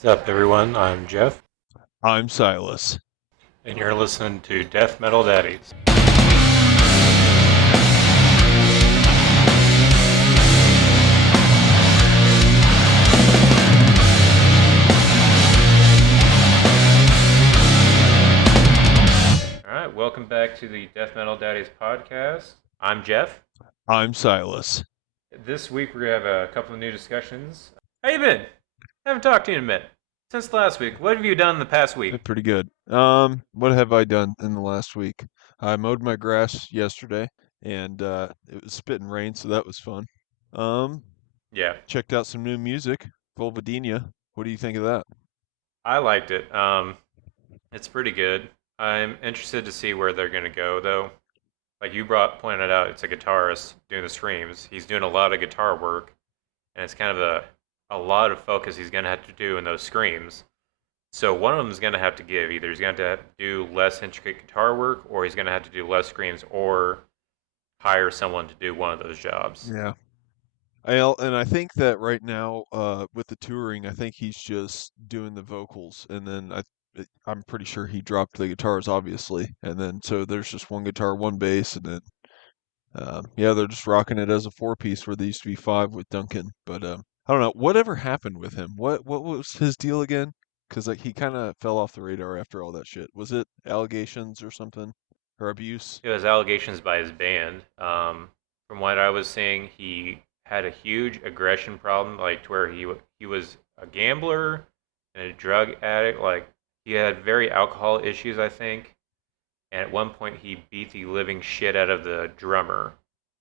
What's up, everyone? I'm Jeff, I'm Silas. and you're listening to Death Metal Daddies. All right, welcome back to the Death Metal Daddies podcast. I'm Jeff. I'm Silas. This week we have a couple of new discussions. How you been? Haven't talked to you in a minute. Since last week, what have you done in the past week? Pretty good. What have I done in the last week? I mowed my grass yesterday, and it was spitting rain, so that was fun. Um, Yeah, Checked out some new music, Vulvadinia. What do you think of that? I liked it. It's pretty good. I'm interested to see where they're gonna go, though. Like you pointed out, it's a guitarist doing the screams. He's doing a lot of guitar work, and it's kind of a lot of focus he's going to have to do in those screams. So one of them is going to have to give. Either he's going to have to do less intricate guitar work, or he's going to have to do less screams, or hire someone to do one of those jobs. Yeah. And I think that right now, with the touring, I think he's just doing the vocals, and then I'm pretty sure he dropped the guitars, obviously, and then so there's just one guitar, one bass, and then yeah, they're just rocking it as a four piece where they used to be five with Duncan. But I don't know whatever happened with him. What was his deal again? Because like he kind of fell off the radar after all that shit. Was it allegations or something or abuse? It was allegations by his band. From what I was seeing, he had a huge aggression problem, like to where he was a gambler and a drug addict. Like he had very alcohol issues, I think. And at one point, he beat the living shit out of the drummer,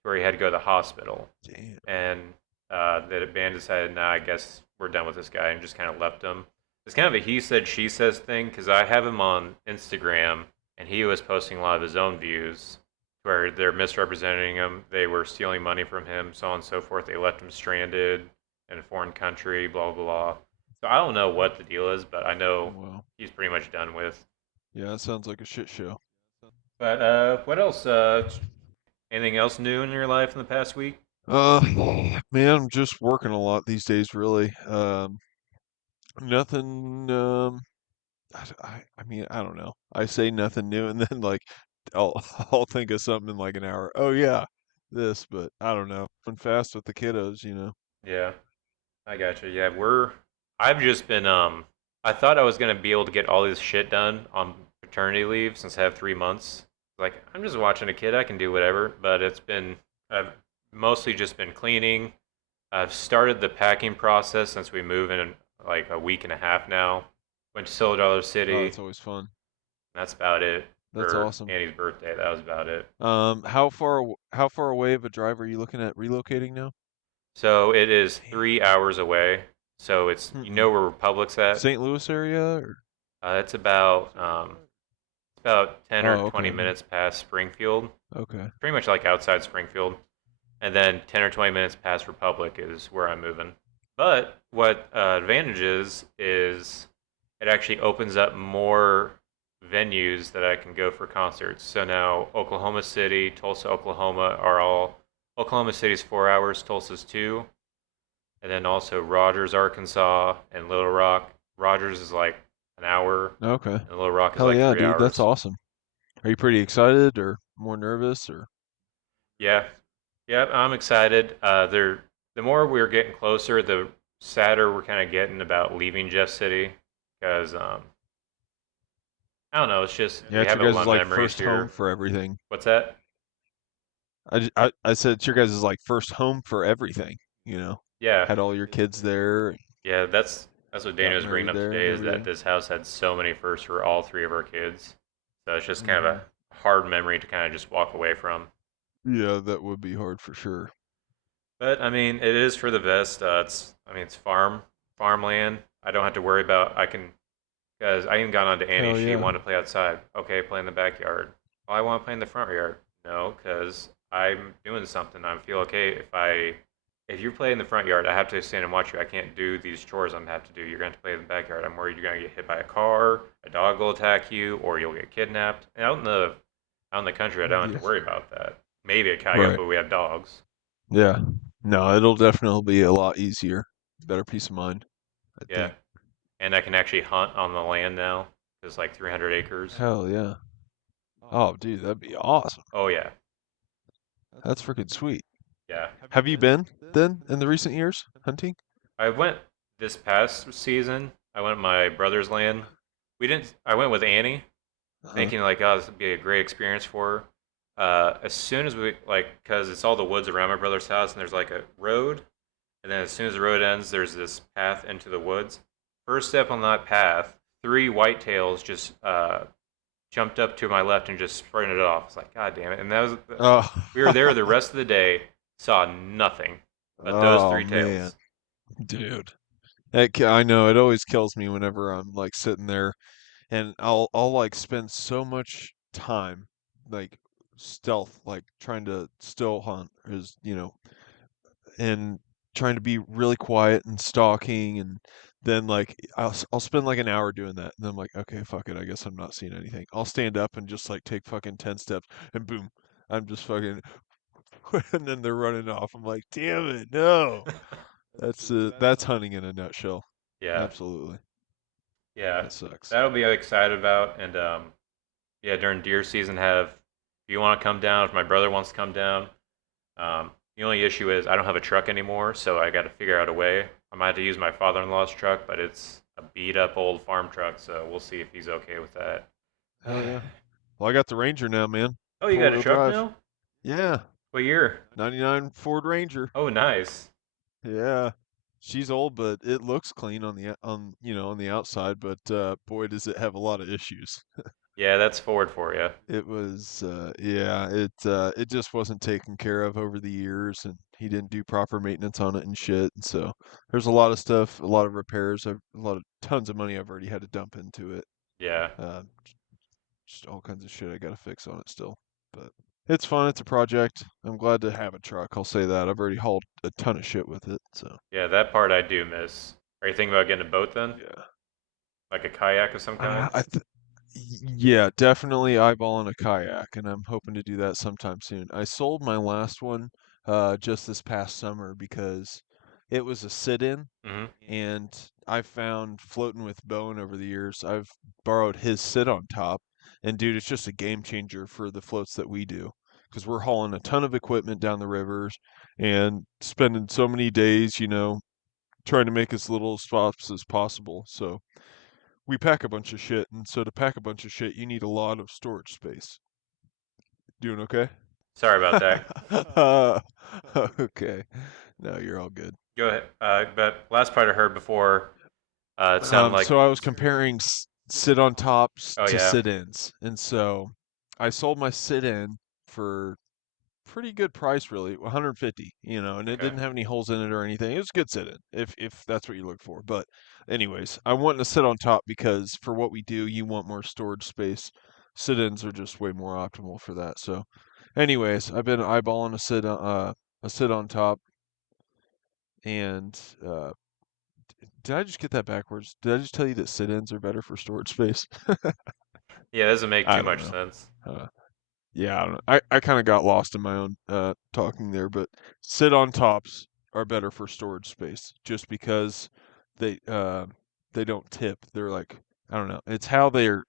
where he had to go to the hospital. Damn. And the band decided, nah, I guess we're done with this guy, and just kind of left him. It's kind of a he said, she says thing, because I have him on Instagram, and he was posting a lot of his own views, where they're misrepresenting him, they were stealing money from him, so on and so forth. They left him stranded in a foreign country, blah, blah, blah. So I don't know what the deal is, but I Oh know wow. he's pretty much done with. Yeah, that sounds like a shit show. But what else? Anything else new in your life in the past week? Uh, man, I'm just working a lot these days, really. Nothing. I mean, I don't know. I say nothing new, and then like I'll I'll think of something in like an hour. Oh yeah, this, but I don't know. Going fast with the kiddos. Yeah, I got you. Yeah, we're. I've just been. I thought I was gonna be able to get all this shit done on paternity leave since I have 3 months. Like I'm just watching a kid. I can do whatever. But it's been. I've mostly just been cleaning. I've started the packing process since we moved in like a week and a half now. Went to Silver Oh, City. that's always fun. That's about it That's for awesome. Annie's birthday. That was about it. How far away of a drive are you looking at relocating now? So it is Damn. 3 hours away. So it's you Mm-mm. know where Republic's at. St. Louis area or? It's about 10 or Oh, 20 okay. minutes past Springfield. Okay. Pretty much like outside Springfield. And then 10 or 20 minutes past Republic is where I'm moving. But what advantage is it actually opens up more venues that I can go for concerts. So now Oklahoma City, Tulsa, Oklahoma are all Oklahoma City's 4 hours, Tulsa's two, and then also Rogers, Arkansas, and Little Rock. Rogers is like an hour, Okay. and Little Rock is Hell like yeah, three dude. That's hours. awesome. Are you pretty excited or more nervous or? Yeah, yeah, I'm excited. The more we're getting closer, the sadder we're kind of getting about leaving Jeff City because I don't know. It's just Yeah, we it's have your a guys' lot of like memories first home here. for everything. What's that? I said it's your guys' like first home for everything, Yeah, Had all your kids there, yeah. That's what Daniel got was bringing married up there and today is that everything. this house had so many firsts for all three of our kids. So it's just kind of Hmm. a hard memory to kind of just walk away from. Yeah, that would be hard for sure. But I mean, it is for the best. It's farmland. I don't have to worry about. I can because I even got on to Annie. Hell She yeah. wanted to play outside. Okay, play in the backyard. Well, I want to play in the front yard. No, because I'm doing something. I feel okay if you play in the front yard. I have to stand and watch you. I can't do these chores I'm have to do. You're going to have to play in the backyard. I'm worried you're going to get hit by a car. A dog will attack you, or you'll get kidnapped. And out in the country, I don't have Yeah. to worry about that. Maybe a coyote, Right. but we have dogs. Yeah. No, it'll definitely be a lot easier. Better peace of mind, I Yeah. think. and I can actually hunt on the land now. It's like 300 acres. Hell yeah. Oh, dude, that'd be awesome. Oh yeah, That's freaking sweet. yeah. Have you been then in the recent years hunting? I went this past season. I went to my brother's land. We didn't. I went with Annie, Uh-huh. thinking like, oh, this would be a great experience for her. As soon as we like, cause it's all the woods around my brother's house, and there's like a road, and then as soon as the road ends, there's this path into the woods. First step on that path, three whitetails just jumped up to my left and just sprinted it off. It's like, God damn it! And that was Oh, we were there the rest of the day, saw nothing but those oh three man, tails. dude. I know it always kills me whenever I'm like sitting there and I'll like spend so much time like stealth, like trying to still hunt is, and trying to be really quiet and stalking and then like I'll spend like an hour doing that and then I'm like, okay, fuck it, I guess I'm not seeing anything. I'll stand up and just like take fucking 10 steps and boom, I'm just fucking and then they're running off. I'm like, damn it, no. That's hunting in a nutshell. Yeah, Absolutely. yeah, That sucks. that'll be excited about. And yeah, during deer season, have if you want to come down, if my brother wants to come down. The only issue is I don't have a truck anymore, so I got to figure out a way. I might have to use my father-in-law's truck, but it's a beat-up old farm truck, so we'll see if he's okay with that. Hell yeah. Well, I got the Ranger now, man. Oh, you got a Four-wheel truck drive. now? Yeah. What year? 99 Ford Ranger. Oh, nice. Yeah. She's old, but it looks clean on the outside, but boy does it have a lot of issues. Yeah, that's Ford for you. It was yeah, it just wasn't taken care of over the years and he didn't do proper maintenance on it and shit. And so there's a lot of stuff, a lot of repairs, a lot of tons of money I've already had to dump into it. Yeah, Uh, just all kinds of shit I gotta fix on it still. But it's fun, it's a project. I'm glad to have a truck, I'll say that. I've already hauled a ton of shit with it, so yeah, that part I do miss. Are you thinking about getting a boat then? yeah. Like a kayak of some kind? I th Yeah, definitely eyeballing a kayak, and I'm hoping to do that sometime soon. I sold my last one just this past summer because it was a sit-in, Mm-hmm. and I found floating with Bowen over the years. I've borrowed his sit on top, and dude, it's just a game changer for the floats that we do because we're hauling a ton of equipment down the rivers and spending so many days, trying to make as little stops as possible. So we pack a bunch of shit, and so to pack a bunch of shit, you need a lot of storage space. Doing okay? Sorry about that. Okay. No, you're all good. Go ahead. But last part I heard before, it sounded like. So I was comparing sit on tops Oh to yeah. sit-ins, and so I sold my sit-in for pretty good price, really, 150, and it Okay. didn't have any holes in it or anything. It was a good sit-in, if that's what you look for. But anyways, I wanted to sit on top because for what we do, you want more storage space. Sit-ins are just way more optimal for that. So, anyways, I've been eyeballing a sit on top, and did I just get that backwards? Did I just tell you that sit-ins are better for storage space? Yeah, it doesn't make I too don't much know. sense. Uh, Yeah, I don't know. I kind of got lost in my own talking there, but sit on tops are better for storage space just because they uh they don't tip. They're like, I don't know. It's how they're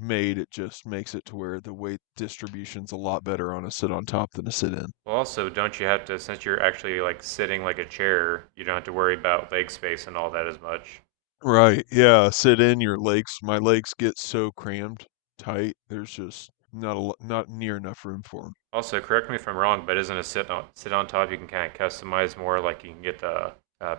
made. It just makes it to where the weight distribution's a lot better on a sit on top than a sit in. Well, also, don't you have to, since you're actually like sitting like a chair, you don't have to worry about leg space and all that as much. Right. Yeah, sit in my legs get so crammed tight. There's just not near enough room for them. Also, correct me if I'm wrong, but isn't a sit on top you can kind of customize more? Like you can get the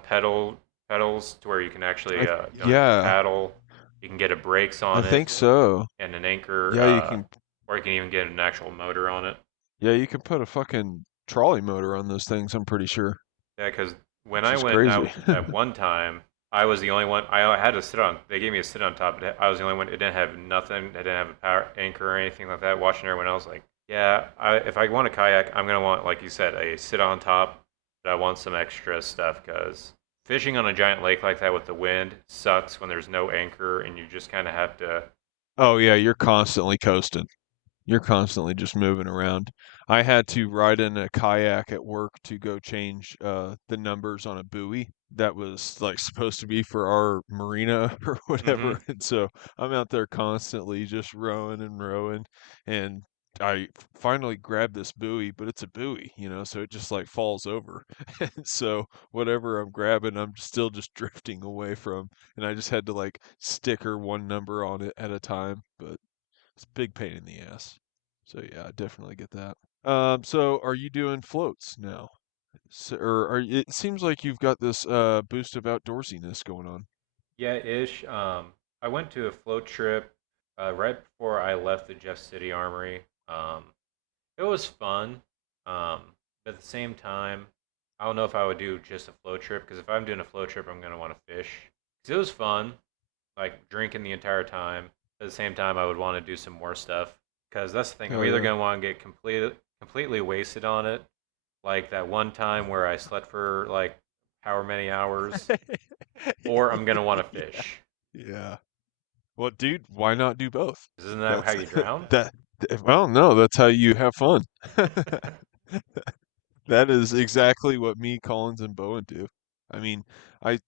pedals to where you can actually Yeah, paddle. You can get a brakes I on it think so. and an anchor, Yeah, you can or you can even get an actual motor on it. Yeah, you can put a fucking trolley motor on those things, I'm pretty sure, Yeah, because when which I is went crazy. out at one time, I was the only one. I had to sit on. They gave me a sit on top. I was the only one. It didn't have nothing. It didn't have a power anchor or anything like that. Watching everyone else, like, yeah, if I want a kayak, I'm gonna want, like you said, a sit on top. But I want some extra stuff because fishing on a giant lake like that with the wind sucks when there's no anchor and you just kind of have to. Oh yeah, you're constantly coasting. You're constantly just moving around. I had to ride in a kayak at work to go change the numbers on a buoy that was like supposed to be for our marina or Mm-hmm. whatever. And so I'm out there constantly just rowing and rowing. And I finally grabbed this buoy, but it's a buoy, so it just like falls over. And so whatever I'm grabbing, I'm still just drifting away from. And I just had to like sticker one number on it at a time. But it's a big pain in the ass. So yeah, I definitely get that. So are you doing floats now? Or it seems like you've got this boost of outdoorsiness going on. Yeah, ish. I went to a float trip right before I left the Jeff City Armory. It was fun. Um, but at the same time, I don't know if I would do just a float trip because if I'm doing a float trip, I'm gonna want to fish. 'Cause it was fun, like drinking the entire time. At the same time, I would want to do some more stuff because that's the thing. I'm Hell either yeah. gonna want to get completely wasted on it, like that one time where I slept for like however many hours, or I'm gonna want to Yeah. fish. Yeah. Well, dude, why not do both? Isn't that how That's you drown? that. Well, no, that's how you have fun. That is exactly what me, Collins, and Bowen do. I mean, I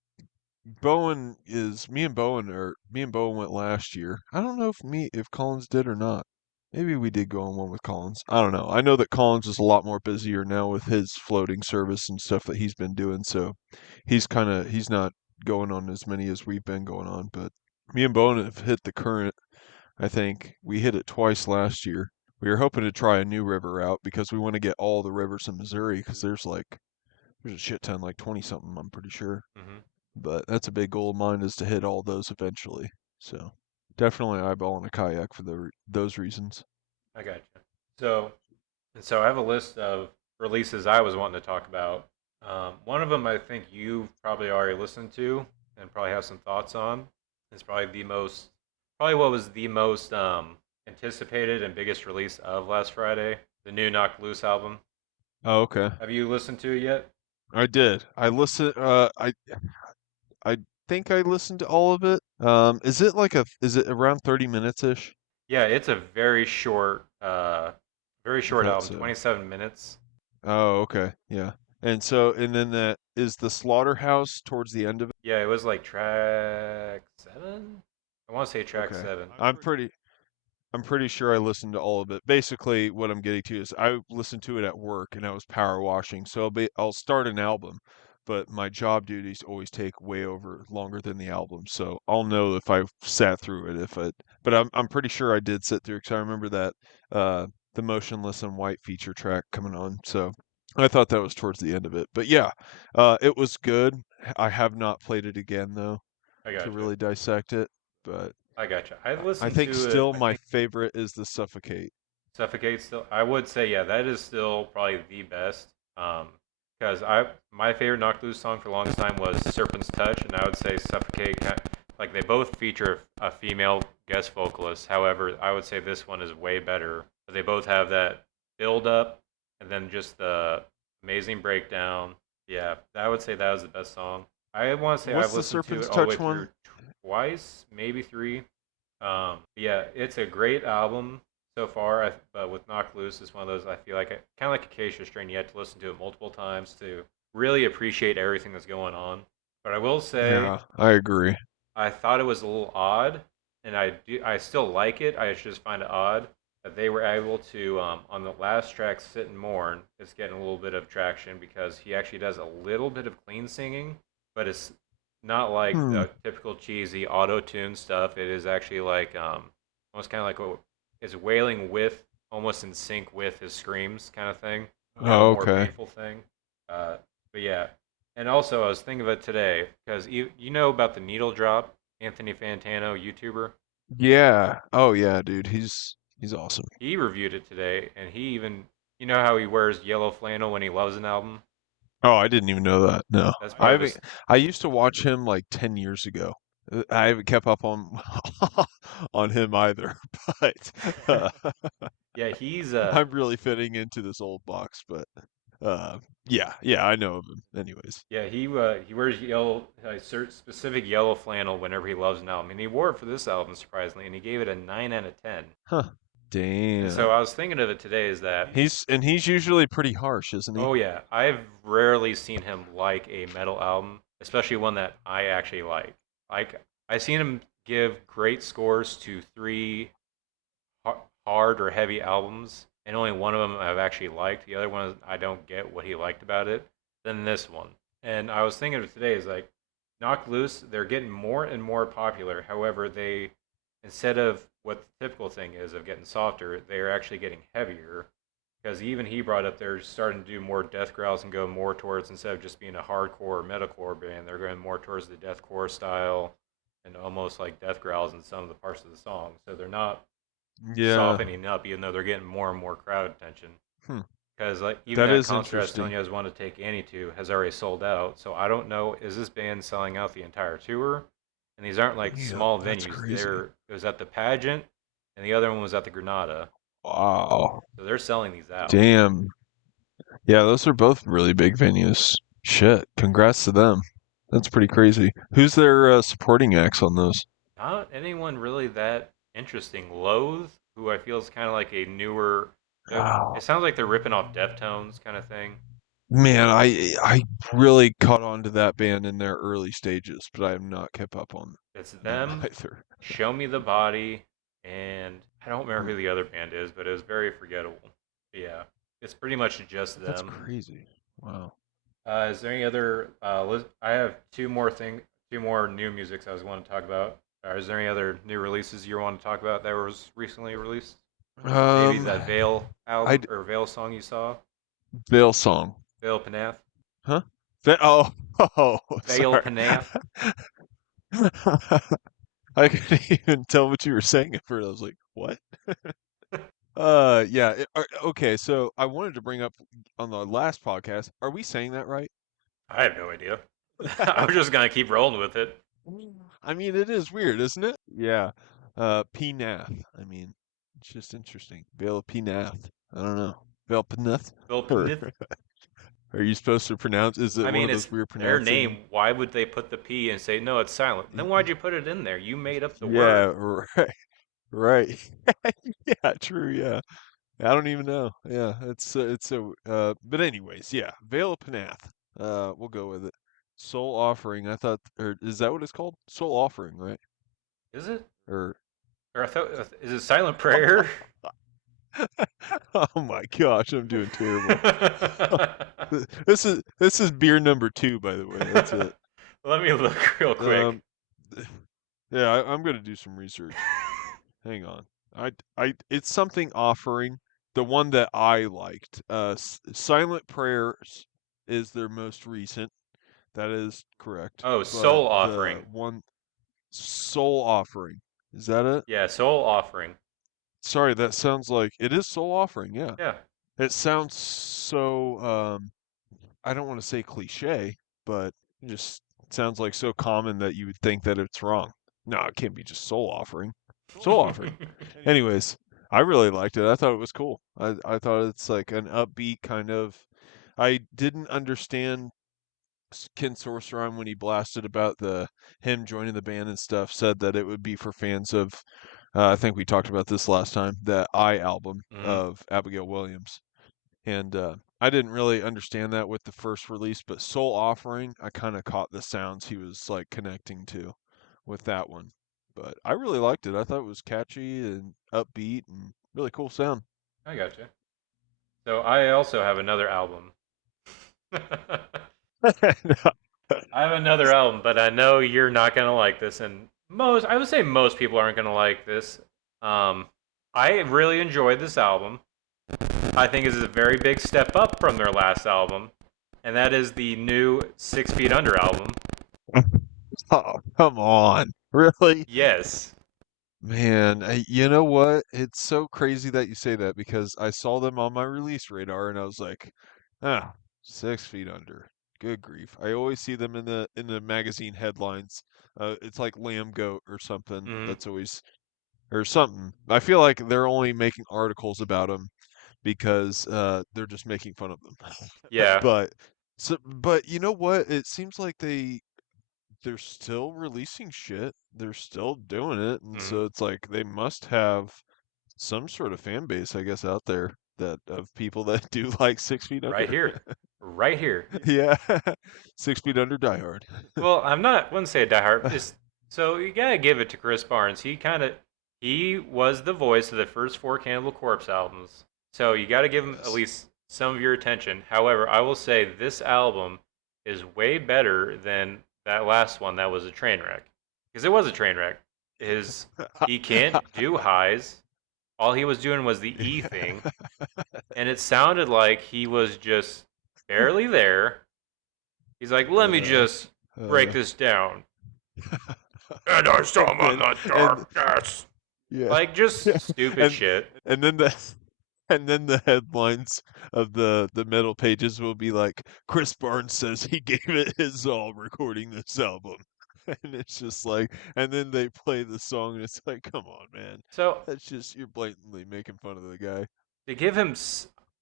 me and Bowen went last year. I don't know if Collins did or not. Maybe we did go on one with Collins. I don't know. I know that Collins is a lot more busier now with his floating service and stuff that he's been doing, so he's not going on as many as we've been going on, but me and Bowen have hit the current. I think we hit it twice last year. We were hoping to try a new river route because we want to get all the rivers in Missouri because there's a shit ton, like 20 something, I'm pretty sure. Hmm. But that's a big goal of mine is to hit all those eventually. So definitely eyeballing a kayak for those reasons. I got you. So, so I have a list of releases I was wanting to talk about. One of them I think you've probably already listened to and probably have some thoughts on. It's probably what was the most anticipated and biggest release of last Friday, the new Knocked Loose album. Oh, okay. Have you listened to it yet? I did. I think I listened to all of it. Is it around 30 minutes ish? Yeah, it's a very I short thought album, so. 27 minutes. Oh, okay. Yeah. And then that is the slaughterhouse towards the end of it. Yeah, it was like track 7. I want to say track Okay. 7. I'm pretty sure I listened to all of it. Basically, what I'm getting to is I listened to it at work and I was power washing. So I'll start an album, but my job duties always take way over longer than the album. So I'll know if I sat through it but I'm pretty sure I did sit through because I remember that uh the Motionless and White feature track coming on. So I thought that was towards the end of it. But yeah, it was good. I have not played it again though I to gotcha. really dissect it, but I gotcha. I I listened think to it. still I my think favorite is the Suffocate. Suffocate still. I would say yeah, that is still probably the best. Because I my favorite Knocked Loose song for the longest time was Serpent's Touch, and I would say Suffocate. Like they both feature a female guest vocalist. However, I would say this one is way better. They both have that build up, and then just the amazing breakdown. Yeah, I would say that was the best song. I want to say I've What's the listened to it Serpent's all the way Touch through one? twice, maybe three. Yeah, it's a great album so far. But with Knock Loose, it's one of those I feel like kind of like Acacia Strain. You have to listen to it multiple times to really appreciate everything that's going on. But I will say, Yeah, I agree. I thought it was a little odd, and I still like it. I just find it odd that they were able to on the last track, Sit and Mourn. It's getting a little bit of traction because he actually does a little bit of clean singing, but it's not like Hmm. the typical cheesy auto tune stuff. It is actually like almost kind of like what is wailing with almost in sync with his screams kind of thing, kind of a Oh, more okay. painful thing. But yeah, and also I was thinking of it today because you know about the needle drop, Anthony Fantano, YouTuber. Yeah. Oh yeah, dude. He's awesome. He reviewed it today, and he even you know how he wears yellow flannel when he loves an album. Oh, I didn't even know that. No. That's I part of haven't his. I used to watch him like 10 years ago. I haven't kept up on on him either, but uh, Yeah, he's I'm really fitting into this old box, but yeah, yeah, I know of him anyways. yeah, he wears yellow a certain specific yellow flannel whenever he loves an album, and he wore it for this album surprisingly, and he gave it a 9 out of 10. Huh. And so Damn. I was thinking of it today is that, He's usually pretty harsh, isn't he? oh yeah, I've rarely seen him like a metal album, especially one that I actually like. Like I've seen him give great scores to three hard or heavy albums, and only one of them I've actually liked. The other one I don't get what he liked about it. Than this one, and I was thinking of today is like, Knock Loose. They're getting more and more popular. However, they instead of what the typical thing is of getting softer, they are actually getting heavier. Because even he brought up they're starting to do more death growls and go more towards instead of just being a hardcore metalcore band, they're going more towards the deathcore style and almost like death growls in some of the parts of the song. So they're not Yeah. softening up, even though they're getting more and more crowd attention. Hmm. Because like even That that is concert I was telling interesting. you I was wanting to take Annie to has already sold out. So I don't know, is this band selling out the entire tour? And these aren't like Damn, small that's venues. crazy. They're it was at the pageant, and the other one was at the Granada. Wow. So they're selling these out. Damn. Yeah, those are both really big venues. Shit. Congrats to them. That's pretty crazy. Who's their supporting acts on those? Not anyone really that interesting. Loathe, who I feel is kind of like a newer. It Oh, sounds like they're ripping off Deftones kind of thing. man, I really caught on to that band in their early stages, but I have not kept up on It's them them, either. Show Me the Body, and I don't remember Hmm. who the other band is, but it was very forgettable. But yeah, it's pretty much just That's them. crazy. Wow. Is there any other? I have two more new musics I was wanting to talk about. Is there any other new releases you want to talk about that was recently released? Maybe Um, that Veil I album or Veil song you saw, Veil song. Veil Panath, Huh? Oh, oh, Veil sorry. Panath. I couldn't even tell what you were saying at first. I was like, what? Yeah. Okay, so I wanted to bring up on the last podcast, are we saying that right? I have no idea. I was just gonna keep rolling with it. I mean, it is weird, isn't it? Yeah. Pnath. I mean, it's just interesting. Vale Pnath. I don't know. Vale Pnath? Veil Or Panath. are you supposed to pronounce? Is it I one mean, of it's those weird their pronouncing? name. Why would they put the P and say no? It's silent. Then why'd you put it in there? You made up the Yeah, word. right. Right. Yeah, true. Yeah. I don't even know. Yeah, but anyways, yeah, Veil of Panath. We'll go with it. Soul Offering. I thought, or is that what it's called? Soul Offering, right? Is it? Or Or I thought, is it silent prayer? oh my gosh, I'm doing terrible. This is beer number two, by the way. That's it. Let me look real quick. Um, yeah, I'm gonna do some research. Hang on. It's something offering. The one that I liked. Silent Prayers is their most recent. That is correct. Oh, But soul the offering. one Soul Offering. Is that it? Yeah, soul offering. Sorry, that sounds like it is Soul Offering, yeah. Yeah. It sounds so I don't want to say cliche, but it just sounds like so common that you would think that it's wrong. No, it can't be just Soul Offering. Soul Offering. Anyways, I really liked it. I thought it was cool. I thought it's like an upbeat kind of. I didn't understand Ken Sorcerer when he blasted about the him joining the band and stuff. Said that it would be for fans of. I think we talked about this last time. The I album Mhm. of Abigail Williams, and I didn't really understand that with the first release, but Soul Offering, I kind of caught the sounds he was like connecting to with that one. But I really liked it. I thought it was catchy and upbeat and really cool sound. I gotcha. So I also have another album. I have another album, but I know you're not gonna like this, and I would say most people aren't gonna like this. Um, I really enjoyed this album. I think this is a very big step up from their last album, and that is the new 6 Feet Under album. Oh, come on. Really? Yes. Man, you know what? It's so crazy that you say that because I saw them on my release radar and I was like, ah, 6 feet under. Good grief. I always see them in the magazine headlines. It's like Lamb Goat or something. Mm, That's always or something. I feel like they're only making articles about them because they're just making fun of them. yeah. But you know what? It seems like they're still releasing shit. They're still doing it, and Mm, so it's like they must have. some sort of fan base, I guess, out there that of people that do like 6 feet Right under. here, right here. Yeah, 6 feet under diehard. Well, I'm not. Wouldn't say a diehard. It's, so you gotta give it to Chris Barnes. He was the voice of the first four Cannibal Corpse albums. So you gotta give him at Yes. least some of your attention. However, I will say this album is way better than that last one that was a train wreck. Because it was a train wreck. His He can't do highs. All he was doing was the E thing, and it sounded like he was just barely there. He's like, let me uh, just break uh, this down. And I saw him on and the and darkness. yeah, Like, yeah, just stupid and shit. and then the and then the headlines of the metal pages will be like, Chris Barnes says he gave it his all recording this album. And it's just like, and then they play the song, and it's like, come on, man, So that's just you're blatantly making fun of the guy. to give him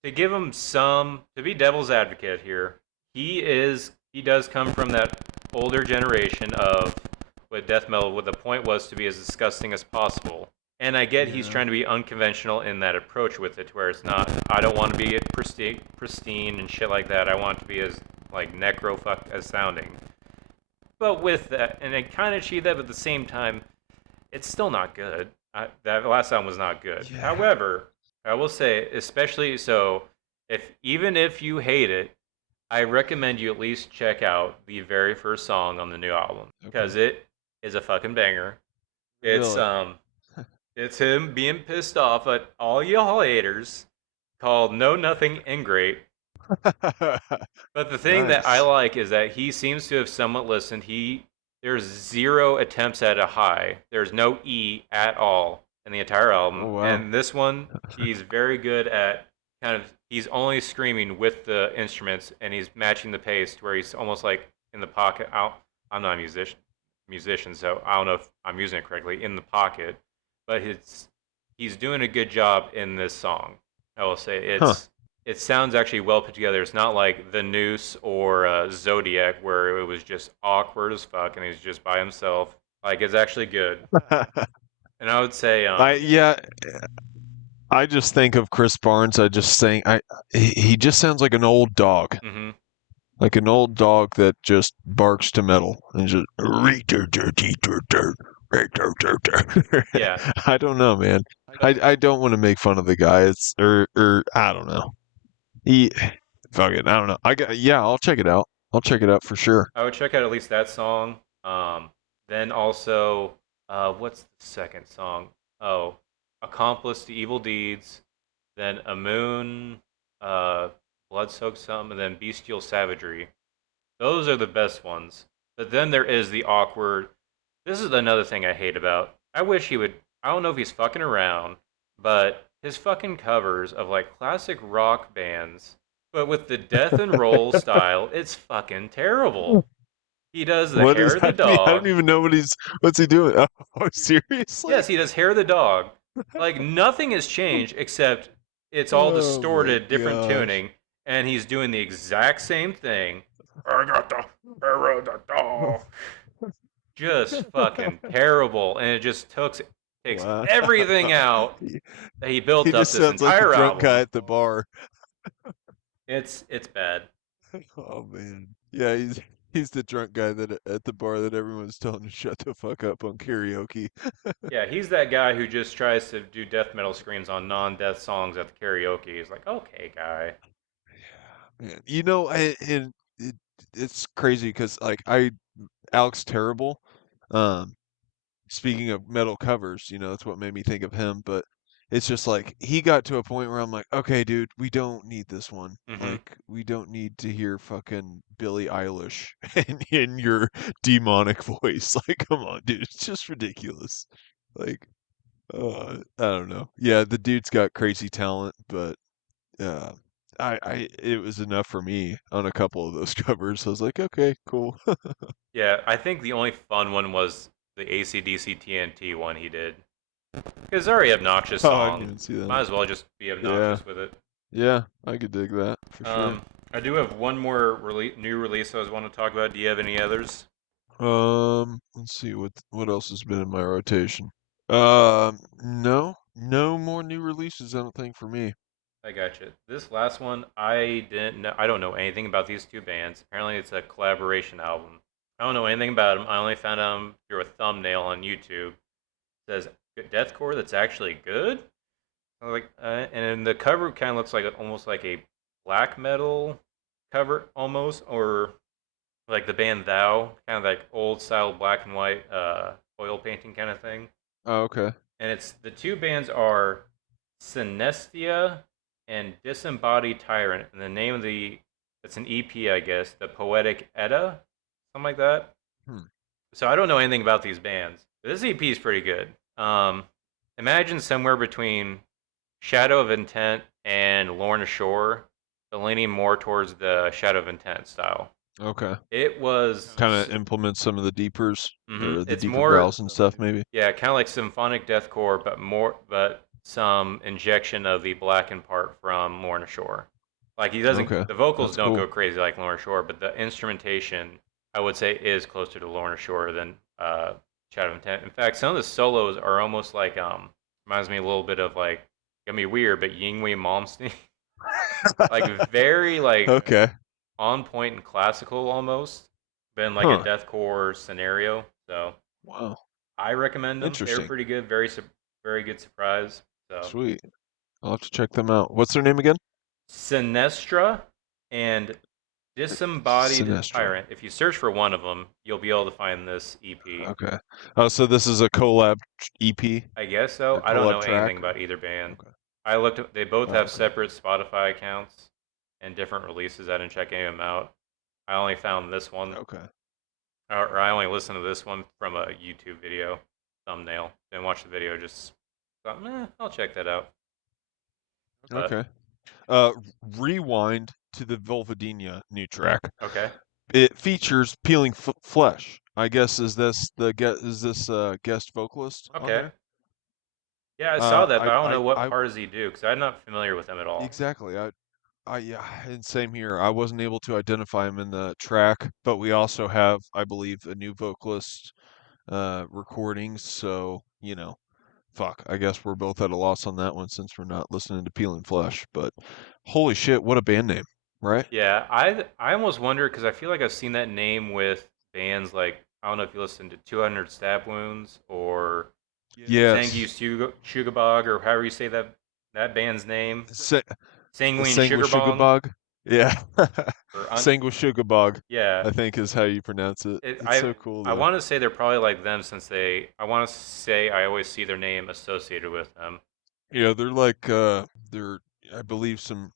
to give him some to be devil's advocate here, he does come from that older generation of with death metal. What the point was to be as disgusting as possible. And I get he's Yeah, trying to be unconventional in that approach with it, where it's not. I don't want to be pristine and shit like that. I want it to be as like necro fuck as sounding. But with that, and I kind of achieved that, but at the same time, it's still not good. That last album was not good. yeah, However, I will say, especially so, even if you hate it, I recommend you at least check out the very first song on the new album okay, because it is a fucking banger. It's really. it's him being pissed off at all y'all haters, called "No Nothing Ingrate." But the thing that I Nice. like is that he seems to have somewhat listened. There's zero attempts at a high. There's no E at all in the entire Oh album. wow. And this one, he's very good at he's only screaming with the instruments and he's matching the pace to where he's almost like in the pocket. I'm not a musician, so I don't know if I'm using it correctly, in the pocket. But he's doing a good job in this song. I will say Huh. it sounds actually well put together. It's not like The Noose or Zodiac where it was just awkward as fuck and he's just by himself. Like it's actually good. And I would say, I yeah, I just think of Chris Barnes. I just think he just sounds like an old dog, hmm like an old dog that just barks to metal and just. yeah, I don't know, man. I don't want to make fun of the guy. It's or I don't know. He fuck it. I don't know. I got yeah. I'll check it out. I'll check it out for sure. I would check out at least that song. Then also, what's the second song? Oh, Accomplice to Evil Deeds. Then A Moon, Blood Soaked Some, and then Bestial Savagery. Those are the best ones. But then there is the awkward. This is another thing I hate about. I wish he would. I don't know if he's fucking around, but his fucking covers of like classic rock bands, but with the death and roll style, it's fucking terrible. He does the What hair is of the happening? I don't dog. even know what's he doing. Oh, seriously? Yes, he does hair of the dog. Like nothing has changed except it's all Oh my distorted, different gosh. tuning, and he's doing the exact same thing. I got the hair of the dog. Just fucking terrible, and it just takes Wow. everything out He, that he he built up just this sounds like the entire drunk guy album. at the bar. It's bad. Oh man. Yeah, he's the drunk guy that at the bar that everyone's telling to shut the fuck up on karaoke. Yeah, he's that guy who just tries to do death metal screams on non-death songs at the karaoke. He's like, okay, guy. Yeah, man. And it's crazy because like Alex Terrible, um, speaking of metal covers, that's what made me think of him. But it's just like he got to a point where I'm like, okay, dude, we don't need this one. hmm Like, we don't need to hear fucking Billie Eilish in your demonic voice. Like, come on, dude, it's just ridiculous. Like, I don't know. Yeah, the dude's got crazy talent, but uh, it was enough for me on a couple of those covers. I was like, okay, cool. Yeah, I think the only fun one was the ACDC TNT one he did. Because it's already obnoxious Oh, I didn't song. even see that. Might as well just be Yeah, obnoxious with it. yeah, I could dig that for sure. Um, I do have one more new release I was want to talk about. Do you have any others? Let's see what else has been in my rotation. No. No more new releases, I don't think, for me. I got you. This last one, I didn't know. I don't know anything about these two bands. Apparently, it's a collaboration album. I don't know anything about them. I only found them through a thumbnail on YouTube. It says deathcore that's actually good. I was like, and the cover kind of looks like almost like a black metal cover, almost, or like the band Thou, kind of like old style black and white oil painting kind of thing. Oh, okay. And it's the two bands are Synestia and Disembodied Tyrant. And the name of the it's an EP, I guess, the Poetic Edda, something like that. Hmm. So I don't know anything about these bands. But this EP is pretty good. Imagine somewhere between Shadow of Intent and Lorna Shore, but leaning more towards the Shadow of Intent style. Okay. It was, Kind of implement some of the deepers or the it's deeper more, growls and stuff, maybe. yeah, kind of like symphonic deathcore, but some injection of the blackened part from Lorna Shore. Like he doesn't, Okay. the vocals That's don't go cool. crazy like Lorna Shore, but the instrumentation I would say is closer to Lorna Shore than Shadow of Intent. In fact, some of the solos are almost like reminds me a little bit of like gonna be weird, but Yinghui Malmsteen, like very like Okay. on point and classical almost, been like a Huh. deathcore scenario. So Wow. I recommend them. They were Interesting. pretty good, very good surprise. So Sweet. I'll have to check them out. What's their name again? Sinestra and Disembodied Sinestra. Tyrant. If you search for one of them, you'll be able to find this EP. Okay. Oh, so this is a collab EP I guess so. or I don't collab know track anything or? about either band. Okay. I looked. They both Oh, have okay. separate Spotify accounts and different releases. I didn't check any of them out. I only found this one, Okay. or I only listened to this one from a YouTube video thumbnail. Didn't watch the video. Just thought, I'll check that out. But Okay. Uh, Rewind to the Volvadina new track. okay, It features peeling flesh. I guess is this guest vocalist on okay. there? Yeah, I saw that, but I don't know what I part does he do because I'm not familiar with him at all. exactly. Yeah, and same here. I wasn't able to identify him in the track, but we also have, I believe, a new vocalist recordings. So, fuck. I guess we're both at a loss on that one since we're not listening to Peeling Flesh. But holy shit, what a band name, right? Yeah, I almost wonder because I feel like I've seen that name with bands like I don't know if you listen to 200 Stab Wounds or Sangu Yes. Sugabog or however you say that band's name, Sa- Sanguine Sugarbong Sanguishugabog. Yeah. or Sanguishugabog, yeah. I think is how you pronounce it. It, It's I so cool I though. want to say they're probably like them since I want to say I always see their name associated with them. Yeah, they're like they're I believe some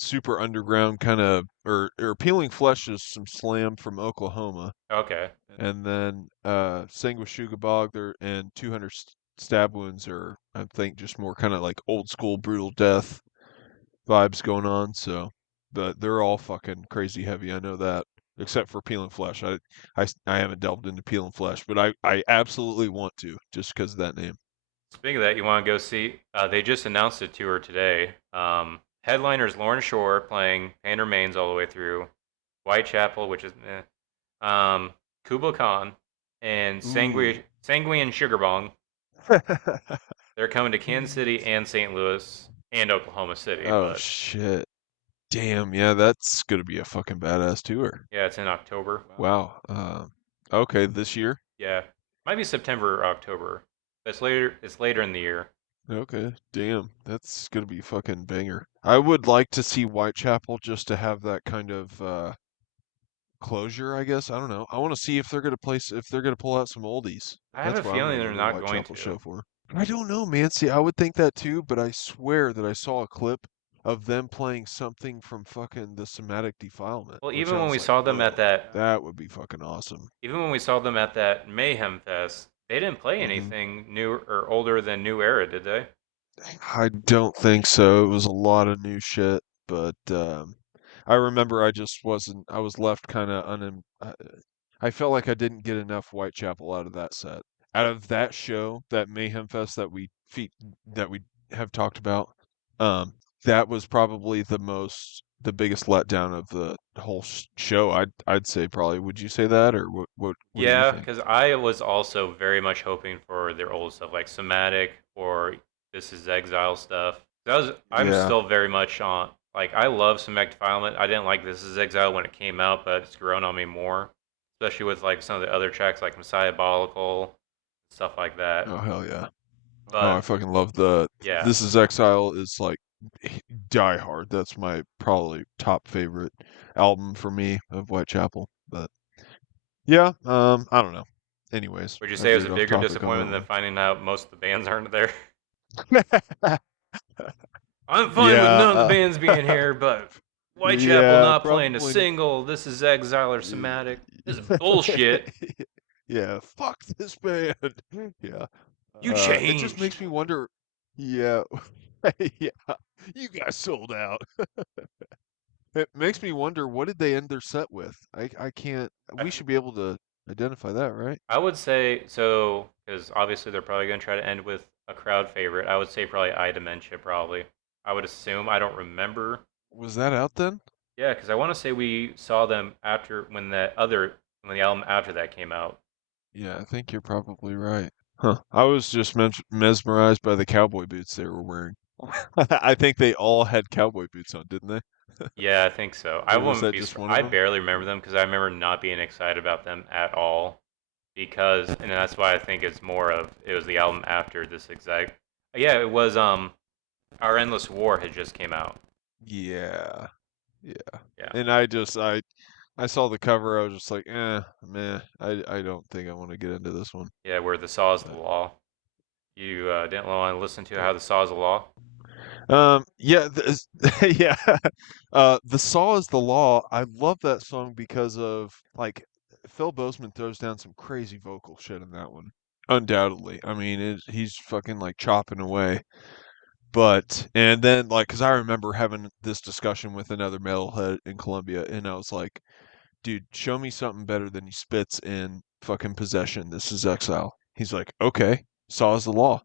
super underground kind of or Peeling Flesh is some slam from Oklahoma. Okay. And then Sanguishugabog there and 200 stab wounds are I think just more kind of like old school brutal death vibes going on. So, but they're all fucking crazy heavy. I know that, except for Peeling Flesh. I haven't delved into Peeling Flesh, but I absolutely want to just because of that name. Speaking of that, you want to go see? They just announced a tour today. Headliners Lauren Shore playing Pain Remains all the way through, Whitechapel, which is Kubla Khan, and Ooh. Sanguine Sugarbong. They're coming to Kansas City and St. Louis and Oklahoma City, Oh but shit. Damn, yeah, that's gonna be a fucking badass tour. yeah, it's in October. Wow. Okay, this year. Yeah, might be September or October. But it's later. It's later in the year. Okay, damn, that's gonna be a fucking banger. I would like to see Whitechapel just to have that kind of closure, I guess. I don't know. I want to see if they're gonna if they're gonna pull out some oldies. I have a That's what I'm feeling gonna go they're to the not going Whitechapel to. show for. I don't know, man. See, I would think that too, but I swear that I saw a clip of them playing something from fucking the Somatic Defilement, Well, which I was like, whoa, that would be fucking awesome. even when we saw them at that Mayhem Fest, they didn't play Hmm. anything new or older than New Era, did they? I don't think so. It was a lot of new shit, but I remember I just wasn't. I was left kind of I felt like I didn't get enough Whitechapel out of that set. Out of that show, that Mayhem Fest that we have talked about, that was probably the biggest letdown of the whole show. I'd say probably. Would you say that, or what do you Yeah, think? because I was also very much hoping for their old stuff like Somatic or This Is Exile stuff. I'm Yeah. still very much on. Like I love some Defilement. I didn't like This Is Exile when it came out, but it's grown on me more, especially with like some of the other tracks like Messiah Bolical, stuff like that. Oh hell yeah. Oh, I But fucking love the yeah, This Is Exile is like Die Hard. That's my probably top favorite album for me of Whitechapel. But yeah, I don't know. Anyways, would you I say it was a veered off bigger topic on disappointment that than one. finding out most of the bands aren't there? I'm fine with Yeah, none of the bands being here, but Whitechapel yeah, not playing a probably. single. This Is Exile or Somatic. This is bullshit. Yeah, fuck this band. Yeah. You It just changed. makes me wonder. Yeah, yeah, you guys sold out. It makes me wonder what did they end their set with? I can't. I, We should be able to identify that, right? I would say so because obviously they're probably going to try to end with a crowd favorite. I would say probably I Dementia. Probably. I would assume. I don't remember. Was that out then? Yeah, because I want to say we saw them after when the album after that came out. Yeah, I think you're probably right. Huh. I was just mesmerized by the cowboy boots they were wearing. I think they all had cowboy boots on, didn't they? Yeah, I think so. I Or was wouldn't that be. just one of I them? barely remember them because I remember not being excited about them at all. Because and that's why I think it's more of it was the album after this exact. Yeah, it was. Our Endless War had just came out. Yeah. Yeah. Yeah, And I saw the cover, I was just like, man, I don't think I want to get into this one. yeah, where the Saw is the But law. You didn't want to listen to yeah. how the Saw is the law. Yeah, yeah. The Saw is the Law. I love that song because of like Phil Bozeman throws down some crazy vocal shit in that one. Undoubtedly. I mean, he's fucking like chopping away. But and then like, cause I remember having this discussion with another metalhead in Colombia, and I was like, dude, show me something better than he spits in fucking Possession. This is Exile. He's like, okay, Saw is the Law.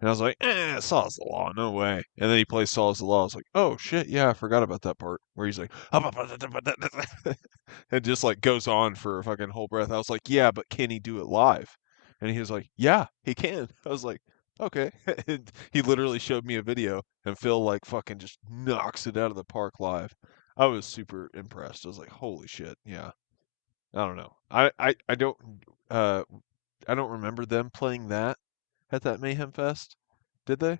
And I was like, Saw is the Law, no way. And then he plays Saw is the Law. I was like, oh shit, yeah, I forgot about that part where he's like, and just like goes on for a fucking whole breath. I was like, yeah, but can he do it live? And he was like, yeah, he can. I was like, okay. And he literally showed me a video, and Phil like fucking just knocks it out of the park live. I was super impressed. I was like, holy shit, yeah. I don't know. Uh I don't remember them playing that at that Mayhem Fest. Did they?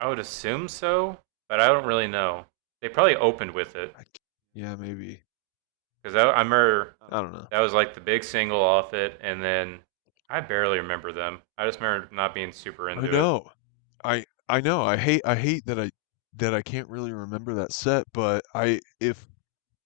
I would assume so, but I don't really know. They probably opened with it Yeah, maybe. because I remember I don't know. that was like the big single off it, and then I barely remember them. I just remember not being super I into it. know. I know. I hate that I can't really remember that set, but I if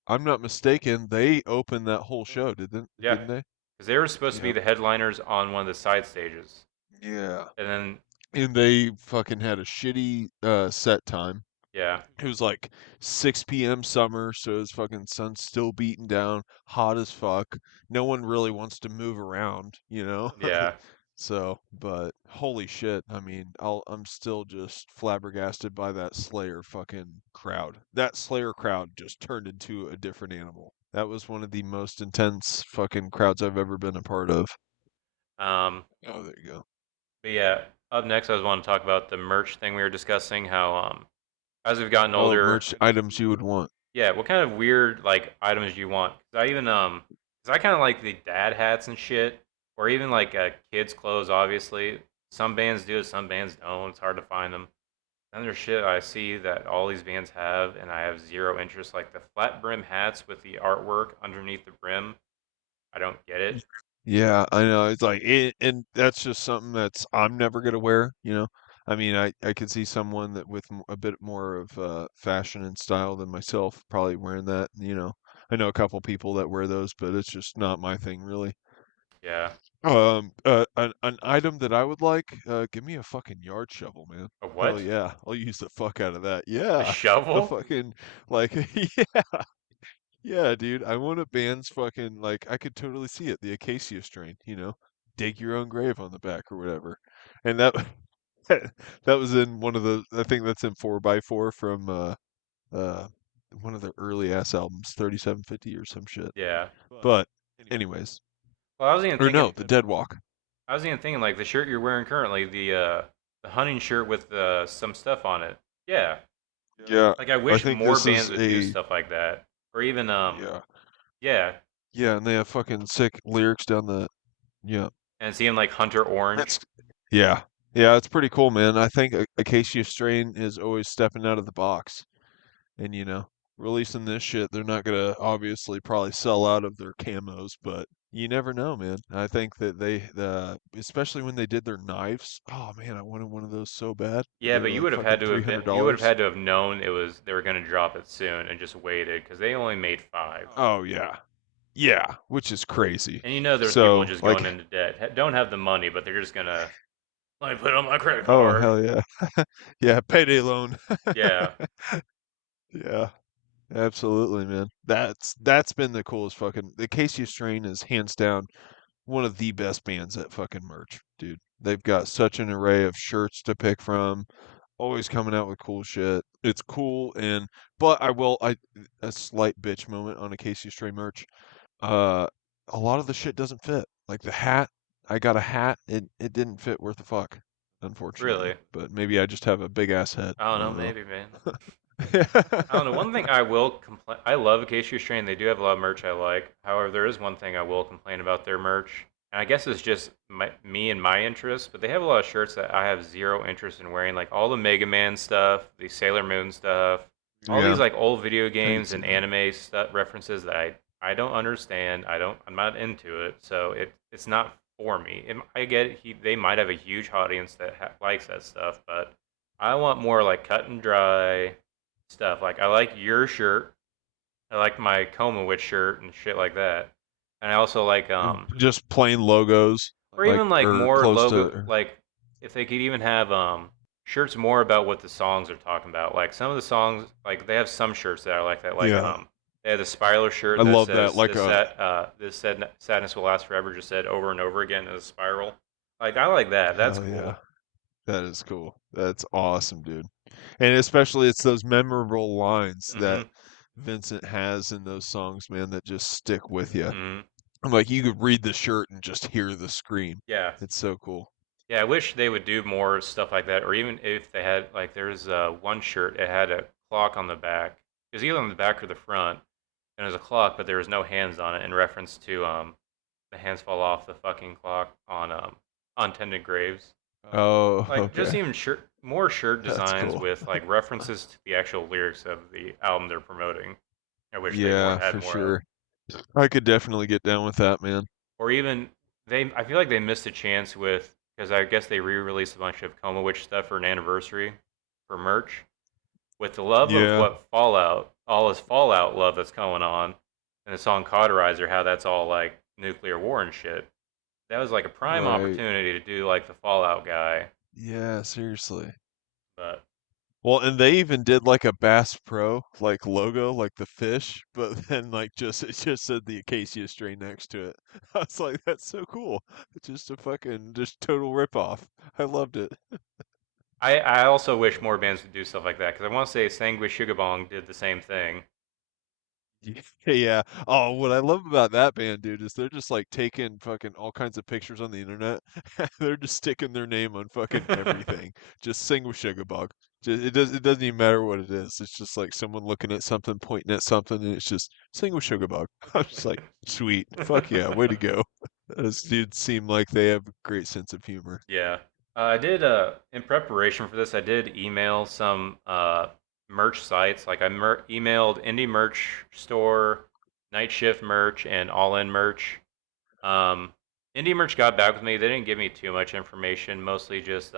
I'm not mistaken, they opened that whole show, Yeah, didn't they? because they were supposed to be Yeah. the headliners on one of the side stages, Yeah. and then And they fucking had a shitty set time. yeah, It was like 6 p.m. summer, so his fucking sun's still beating down, hot as fuck. No one really wants to move around, you know? yeah. So, but holy shit, I mean, I'm still just flabbergasted by that Slayer fucking crowd. That Slayer crowd just turned into a different animal. That was one of the most intense fucking crowds I've ever been a part of. Um, Oh, there you go. but yeah, up next, I was wanting to talk about the merch thing we were discussing. How as we've gotten Oh, older, merch items you would want. yeah, what kind of weird like items do you want? 'Cause I even cause I kind of like the dad hats and shit, or even like kids' clothes. Obviously, some bands do, some bands don't. It's hard to find them. Then there's shit I see that all these bands have, and I have zero interest. Like the flat brim hats with the artwork underneath the brim. I don't get it. Yeah, I know. It's like and that's just something that's I'm never gonna wear, you know. I mean, I could see someone that with a bit more of fashion and style than myself probably wearing that, you know. I know a couple people that wear those, but it's just not my thing really. Yeah, An item that I would like, give me a fucking yard shovel, man. a Hell what? yeah, I'll use the fuck out of that. A Yeah, a shovel? fucking like yeah. Yeah, dude, I want a band's fucking like I could totally see it, the acacia strain, you know, dig your own grave on the back or whatever. And that that was in one of the I think that's in 4x4 from uh one of the early ass albums, 3750 or some shit. Yeah. But anyways, Well, or no, the Dead Walk. I was even thinking like the shirt you're wearing currently, the hunting shirt with some stuff on it. Yeah, Yeah, like I I wish think more this bands is would do a stuff like that, or even yeah. yeah, Yeah, and they have fucking sick lyrics down the yeah. and seeing like Hunter That's Orange. yeah. Yeah, it's pretty cool, man. I think Acacia Strain is always stepping out of the box. And releasing this shit, they're not gonna obviously probably sell out of their camos, but you never know, man. I think that especially when they did their knives. Oh man, I wanted one of those so bad, but Yeah, they but were like fucking three hundred you would have dollars. had to have known they were gonna drop it soon and just waited because they only made five. Oh yeah, yeah, which is crazy. And you know there's people So just like, going into debt, don't have the money, but they're just gonna let me put it on my credit oh card. hell yeah, yeah, payday loan. Yeah, Yeah, absolutely, man. That's been the coolest fucking. The Casey Strain is hands down one of the best bands at fucking merch, dude. They've got such an array of shirts to pick from, always coming out with cool shit. It's cool and but I a slight bitch moment on a Casey Stray merch. Uh a lot of the shit doesn't fit. Like the hat, I got a hat, it didn't fit worth a fuck, unfortunately. really. But maybe I just have a big ass head. I don't I know, don't know. maybe, man. I don't know. One thing I will complain. I love Acacia Strain. They do have a lot of merch I like. However, there is one thing I will complain about their merch, and I guess it's just me and my interests. But they have a lot of shirts that I have zero interest in wearing, like all the Mega Man stuff, the Sailor Moon stuff, all these Yeah, like old video I can games see and that. anime stuff references that I don't understand. I'm not into it, so it's not for me. I get it, they might have a huge audience that likes that stuff, but I want more like cut and dry stuff. Like I like your shirt. I like my Coma Witch shirt and shit like that. And I also like Just plain logos, or like even like or more close logo to like if they could even have shirts more about what the songs are talking about. Like some of the songs like they have some shirts that I like that like yeah. they have the Spiraler shirt I that love that. says Like a this said sadness will last forever just said over and over again as a spiral. Like I like that. That's hell yeah. cool. That is cool. That's awesome, dude. And especially it's those memorable lines that Mhm. Vincent has in those songs, man, that just stick with you. Mhm. I'm like you could read the shirt and just hear the scream. Yeah. It's so cool. Yeah, I wish they would do more stuff like that, or even if they had like there's one shirt it had a clock on the back. It was either on the back or the front, and it was a clock, but there was no hands on it in reference to the hands fall off the fucking clock on untended graves. Oh, Like just okay. even more shirt That's designs cool. with like references to the actual lyrics of the album they're promoting. I wish they more Yeah, had for more of. sure. I could definitely get down with that, man. Or even I feel like they missed a chance with because I guess they re-released a bunch of Coma Witch stuff for an anniversary for merch with the love of Yeah, what Fallout, all this Fallout love that's going on, and the song Cauterizer, how that's all like nuclear war and shit. That was like a prime right. opportunity to do like the Fallout guy, Yeah, seriously. but Well, and they even did like a Bass Pro like logo, like the fish, but then like just it just said the acacia strain next to it. I was like, that's so cool. It's just a fucking just total ripoff. I loved it. I also wish more bands would do stuff like that because I want to say Sanguis Sugabong did the same thing. Yeah. Oh, what I love about that band, dude, is they're just like taking fucking all kinds of pictures on the internet. They're just sticking their name on fucking everything. Just sing with Sugarbug. It doesn't even matter what it is. It's just like someone looking at something, pointing at something, and it's just sing with Sugarbug. I'm just like, sweet, fuck yeah, way to go. Those dudes seem like they have a great sense of humor. Yeah. I did in preparation for this, I did email some merch sites. Like I emailed Indie Merch Store, Night Shift Merch, and All In Merch. Um, Indie Merch got back with me. They didn't give me too much information, mostly just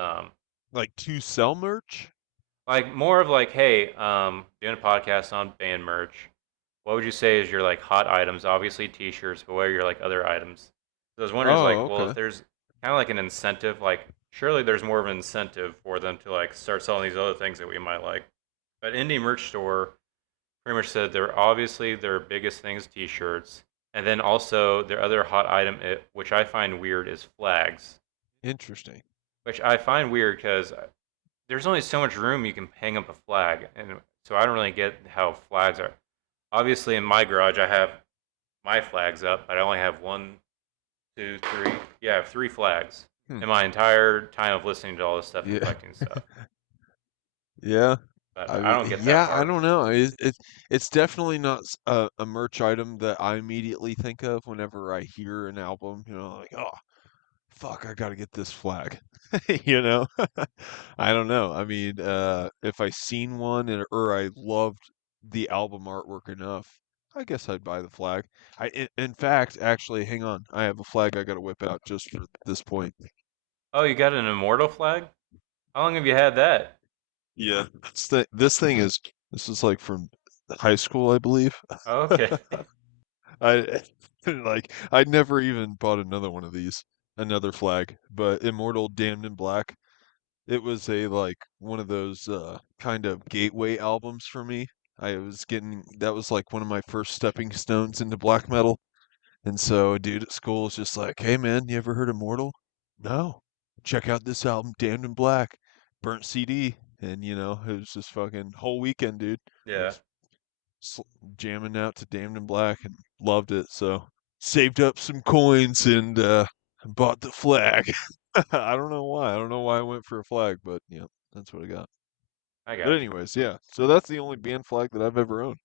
Like to sell merch? like more of like, hey, doing a podcast on band merch. What would you say is your like hot items? Obviously t-shirts, but what are your like other items? So I was wondering, is Oh, like, well, if okay. there's kind of like an incentive, like surely there's more of an incentive for them to like start selling these other things that we might like. But Indie Merch Store pretty much said they're obviously their biggest thing is t-shirts, and then also their other hot item, which I find weird, is flags. Interesting. Which I find weird because there's only so much room you can hang up a flag, and so I don't really get how flags are. Obviously, in my garage, I have my flags up, but I only have one, two, three. Yeah, I have three flags. Hmm. in my entire time of listening to all this stuff and Yeah. collecting stuff. Yeah. But I I mean, don't get that yeah, I part. don't know. It's definitely not a merch item that I immediately think of whenever I hear an album. Like, oh, fuck, I gotta get this flag. You know? I don't know. I mean, if I seen one or I loved the album artwork enough, I guess I'd buy the flag. In fact, actually, hang on. I have a flag I gotta whip out just for this point. Oh, you got an immortal flag? How long have you had that? Yeah. This is like from high school, I believe. Oh, okay. I like I'd never even bought another one of these, another flag, but Immortal Damned in Black. It was a like one of those kind of gateway albums for me. I was getting that was like one of my first stepping stones into black metal. And so a dude at school was just like, "Hey man, you ever heard of Immortal? No. Check out this album, Damned in Black." Burnt CD, and it was just fucking whole weekend, dude. I Yeah, was sl- jamming out to Damned in Black and loved it. So saved up some coins and bought the flag. I don't know why. I don't know why I went for a flag, but that's what I got. I But got you. anyways, yeah. So that's the only band flag that I've ever owned.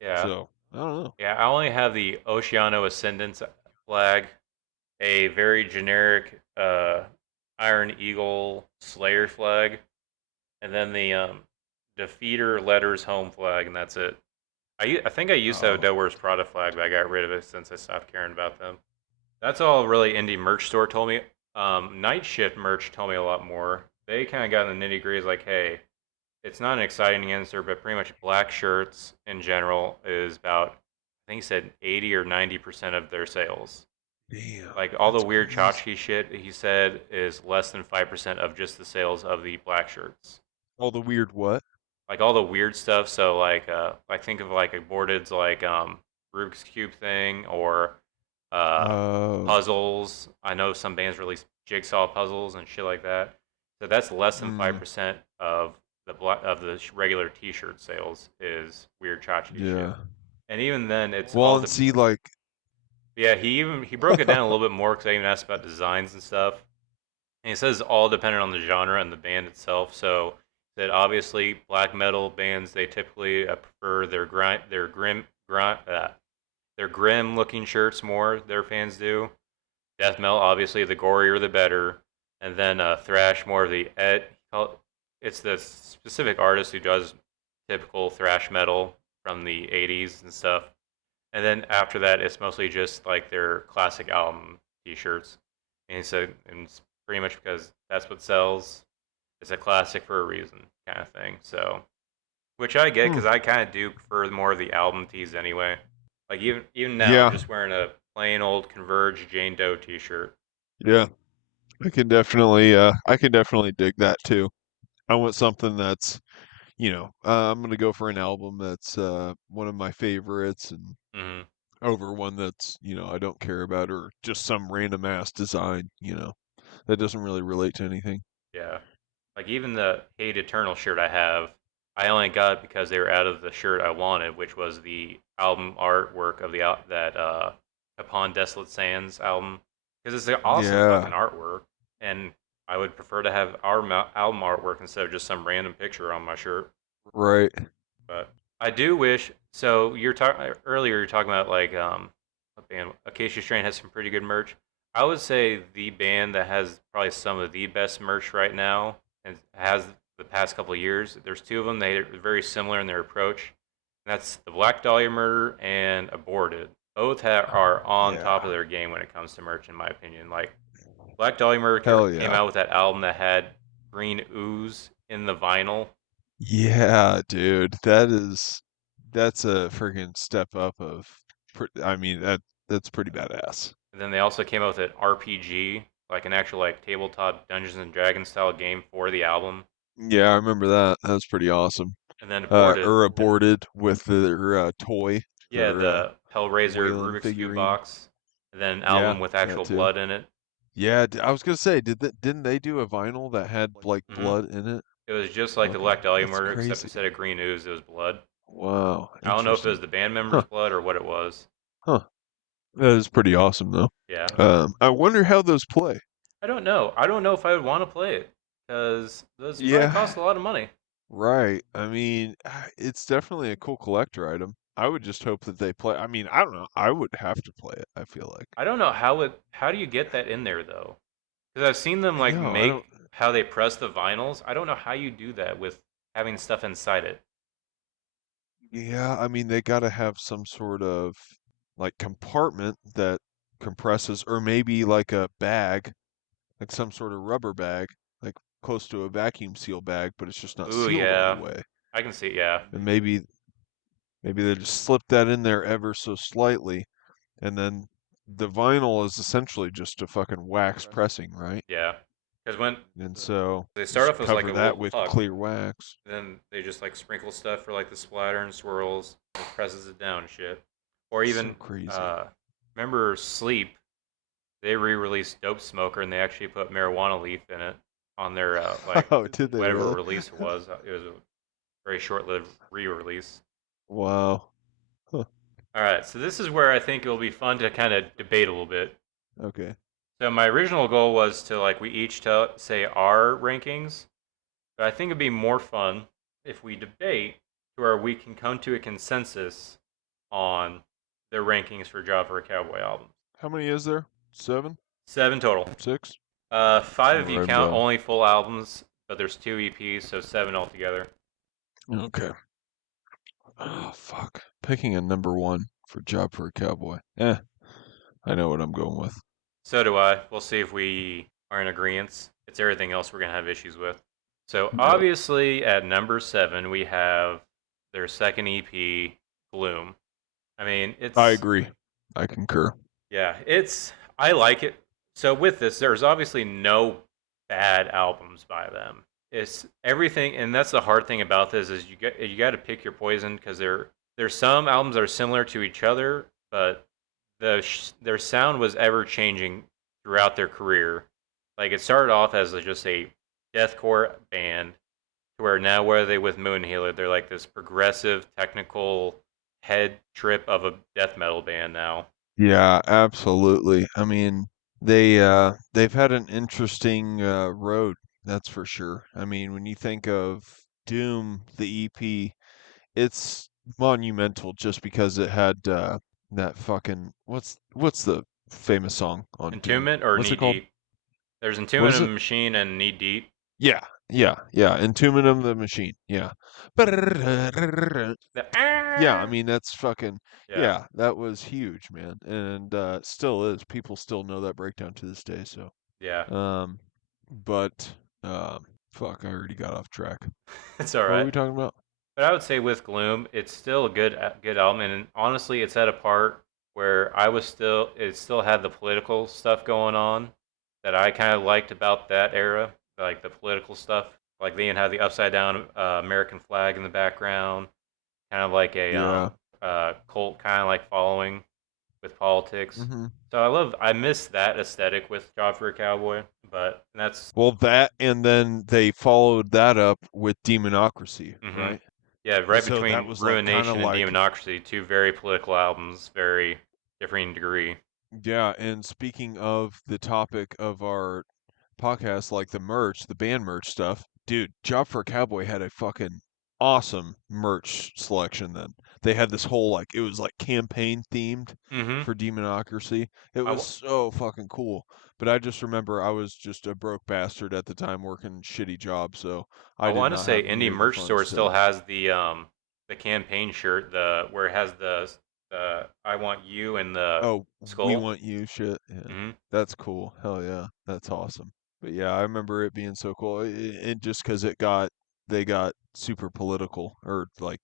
Yeah, So I don't know. yeah. I only have the Oceano Ascendance flag, a very generic Iron Eagle Slayer flag, and then the Defeater Letters Home flag, and that's it. I think I used to have a Oh, Dead Wears Prada flag, but I got rid of it since I stopped caring about them. That's all really indie merch store told me. Night Shift merch told me a lot more. They kind of got in the nitty gritty, like, hey, it's not an exciting answer, but pretty much black shirts in general is about, I think he said 80 or 90% of their sales. damn. Like all the That's weird crazy. tchotchke shit he said is less than 5% of just the sales of the black shirts. All the weird what? Like all the weird stuff. So like think of like a boarded's like Rubik's cube thing or uh, Oh, puzzles. I know some bands release jigsaw puzzles and shit like that. So that's less than five mm, percent of the regular T-shirt sales is weird tchotchke shit. yeah. And even then, it's Well, all and the see, like, yeah. He broke it down a little bit more because I even asked about designs and stuff. And he says all dependent on the genre and the band itself. So that obviously black metal bands they typically prefer their grim looking shirts more. Their fans do. Death metal obviously the gorier the better, and then thrash more of the it's the specific artist who does typical thrash metal from the 80s and stuff. And then after that, it's mostly just like their classic album T-shirts. And he said, and it's pretty much because that's what sells. It's a classic for a reason, kind of thing. So, which I get hmm, because I kind of do prefer more of the album tees anyway. Like even now, I'm yeah, just wearing a plain old Converge Jane Doe T-shirt. yeah. I can definitely dig that too. I want something that's, I'm gonna go for an album that's one of my favorites and Hmm. over one that's, I don't care about or just some random ass design, that doesn't really relate to anything. Yeah. Like even the Hate Eternal shirt I have, I only got it because they were out of the shirt I wanted, which was the album artwork of that Upon Desolate Sands album, because it's an awesome Yeah, fucking artwork, and I would prefer to have our album artwork instead of just some random picture on my shirt. right. But I do wish. So you're talking earlier. You're talking about like what band? Acacia Strain has some pretty good merch. I would say the band that has probably some of the best merch right now and has the past couple of years. There's two of them. They're very similar in their approach. And that's the Black Dahlia Murder and Aborted. Both are on top of Yeah. their game when it comes to merch, in my opinion. Like Black Dahlia Murder Hell came yeah. out with that album that had green ooze in the vinyl. Yeah, dude. That's a freaking step up of I mean that's pretty badass. And then they also came out with an RPG, like an actual like tabletop Dungeons and Dragons style game for the album. Yeah, I remember that. That was pretty awesome. And then aborted, Or and aborted with their toy, yeah, their the Hellraiser Wayland Rubik's Cube figurine. box. And then an Yeah, album with that actual too. blood in it. Yeah, I was gonna say, didn't they do a vinyl that had like Hmm. blood in it? It was just like the Okay, Black Dahlia that's Murder, except crazy. instead of green ooze, it was blood. Wow, I don't know if it was interesting. the band members' Huh, blood or what it was. huh. That is pretty awesome though. Yeah. I wonder how those play. I don't know. I don't know if I would want to play it because those probably Yeah, cost a lot of money. right. I mean, it's definitely a cool collector item. I would just hope that they play. I mean, I don't know. I would have to play it, I feel like. I don't know how do you get that in there though? Because I've seen them I like know. I don't. make how they press the vinyls. I don't know how you do that with having stuff inside it. Yeah, I mean, they got to have some sort of like compartment that compresses, or maybe like a bag, like some sort of rubber bag, like close to a vacuum seal bag, but it's just not Ooh, sealed all the yeah, way. I can see. Yeah, And maybe they just slip that in there ever so slightly, and then the vinyl is essentially just a fucking wax pressing, right? yeah. Because when And so they start just off as like cover a that little with puck, clear wax. then they just like sprinkle stuff for like the splatter and swirls, and presses it down and shit. Or So even crazy. uh, remember Sleep? They re-released Dope Smoker and they actually put marijuana leaf in it on their like Oh, did they whatever really? release it was. It was a very short-lived re-release. Wow. Huh. All right, so this is where I think it'll be fun to kind of debate a little bit. Okay. So my original goal was to like we each tell say our rankings, but I think it'd be more fun if we debate to where we can come to a consensus on the rankings for Job for a Cowboy albums. How many is there? Seven? Seven total. Six? Five I'll if you write them count down. only full albums, but there's two EPs, so seven altogether. Okay. Oh, fuck. Picking a number one for Job for a Cowboy. I know what I'm going with. So do I. We'll see if we are in agreement. It's everything else we're gonna have issues with. So Yep. obviously at number seven we have their second EP, Gloom. I mean, I it's agree. I concur. yeah, it's I like it. So with this, there's obviously no bad albums by them. It's everything, and that's the hard thing about this is you got to pick your poison because there's some albums that are similar to each other, but their sound was ever changing throughout their career. Like it started off as just a deathcore band, to where now where they with Moon Healer, they're like this progressive technical head trip of a death metal band now. Yeah, absolutely. I mean, they've had an interesting road, that's for sure. I mean, when you think of Doom, the EP, it's monumental just because it had that fucking what's the famous song on Doom? Entombment or What's Knee it called? Deep? There's What Entombment is of it? a Machine and Knee Deep. Yeah, yeah. Entombment the Machine. Yeah. The Yeah, I mean that's fucking yeah, yeah, that was huge, man. And still is. People still know that breakdown to this day, so yeah. um but fuck, I already got off track. It's all What were right. we talking about? But I would say with Gloom, it's still a good album, and honestly, it's at a part where it still had the political stuff going on that I kind of liked about that era, like the political stuff. Like they even had the upside down American flag in the background, kind of like a Yeah. cult kind of like following with politics. Mhm. So I miss that aesthetic with Job for a Cowboy, but that's Well, that and then they followed that up with Demonocracy, hmm right? yeah, And right so that between was like kind of Ruination and like Demonocracy, two very political albums, very differing degree. yeah, and speaking of the topic of our podcast, like the merch, the band merch stuff, dude, Job for a Cowboy had a fucking awesome merch selection then. They had this whole like it was like campaign themed hmm for Demonocracy. It I, was w- so fucking cool. But I just remember I was just a broke bastard at the time working shitty jobs, so I I did want to not say have Indie near the Merch Store funds still to has the campaign shirt, the where it has the I want you and the oh, we skull. want you shit. Yeah. hmm That's cool. Hell yeah. That's awesome. But yeah, I remember it being so cool. And just because they got super political or like,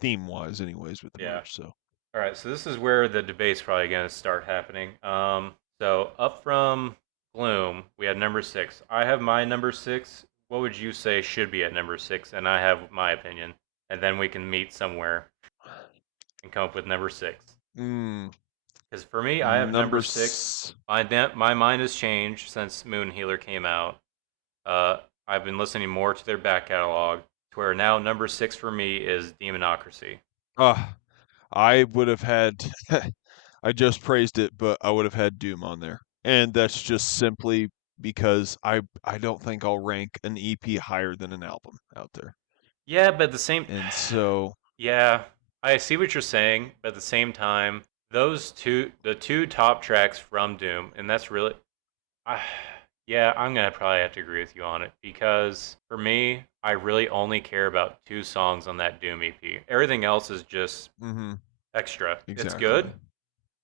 theme wise, anyways, with the Yeah. merch. So, All right, so this is where the debate's probably going to start happening. So up from Gloom, we have number six. I have my number six. What would you say should be at number six? And I have my opinion, and then we can meet somewhere and come up with number six. mm, Because for me, I have number number six. s- My mind has changed since Moon Healer came out. I've been listening more to their back catalog, to where now number six for me is Demonocracy. uh, I would have had, I just praised it, but I would have had Doom on there. And that's just simply because I don't think I'll rank an EP higher than an album out there. Yeah, but at the same, And so, yeah, I see what you're saying, but at the same time, the two top tracks from Doom, and that's really, uh, yeah, I'm gonna probably have to agree with you on it because for me, I really only care about two songs on that Doom EP. Everything else is just mhm, extra. It's exactly. good,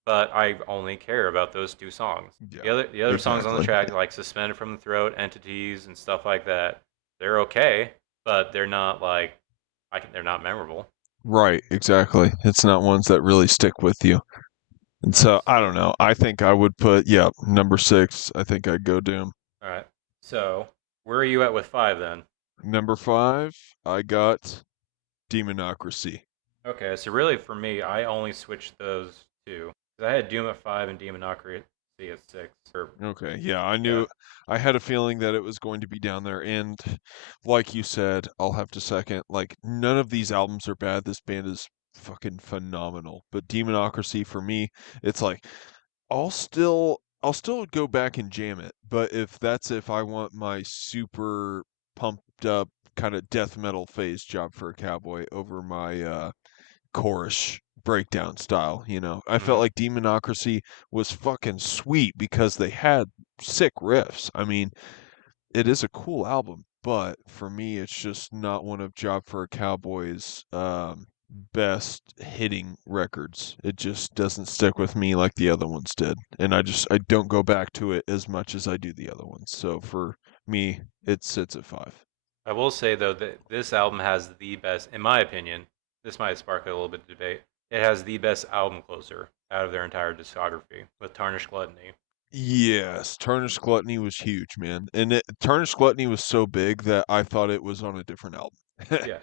but I only care about those two songs. Yeah, The other songs on the exactly. track, like "Suspended from the Throat," "Entities," and stuff like that, they're okay, but they're not like they're not memorable. Right, exactly. It's not ones that really stick with you. And so I don't know. I think I would put, yeah, number 6. I think I'd go Doom. All right. So where are you at with five then? Number 5, I got Demonocracy. Okay, so really for me, I only switched those two because I had Doom at five and Demonocracy at six. Or Okay, yeah, I yeah. knew I had a feeling that it was going to be down there, and like you said, I'll have to second, like none of these albums are bad. This band is fucking phenomenal. But Demonocracy for me, it's like I'll still go back and jam it, but if I want my super pumped up kind of death metal phase Job for a Cowboy over my chorus breakdown style, you know. I felt Hmm. like Demonocracy was fucking sweet because they had sick riffs. I mean, it is a cool album, but for me, it's just not one of Job for a Cowboy's best hitting records. It just doesn't stick with me like the other ones did, and I don't go back to it as much as I do the other ones. So for me, it sits at 5. I will say though that this album has the best, in my opinion. This might spark a little bit of debate. It has the best album closer out of their entire discography with Tarnished Gluttony. Yes, Tarnished Gluttony was huge, man. And Tarnished Gluttony was so big that I thought it was on a different album. Yeah.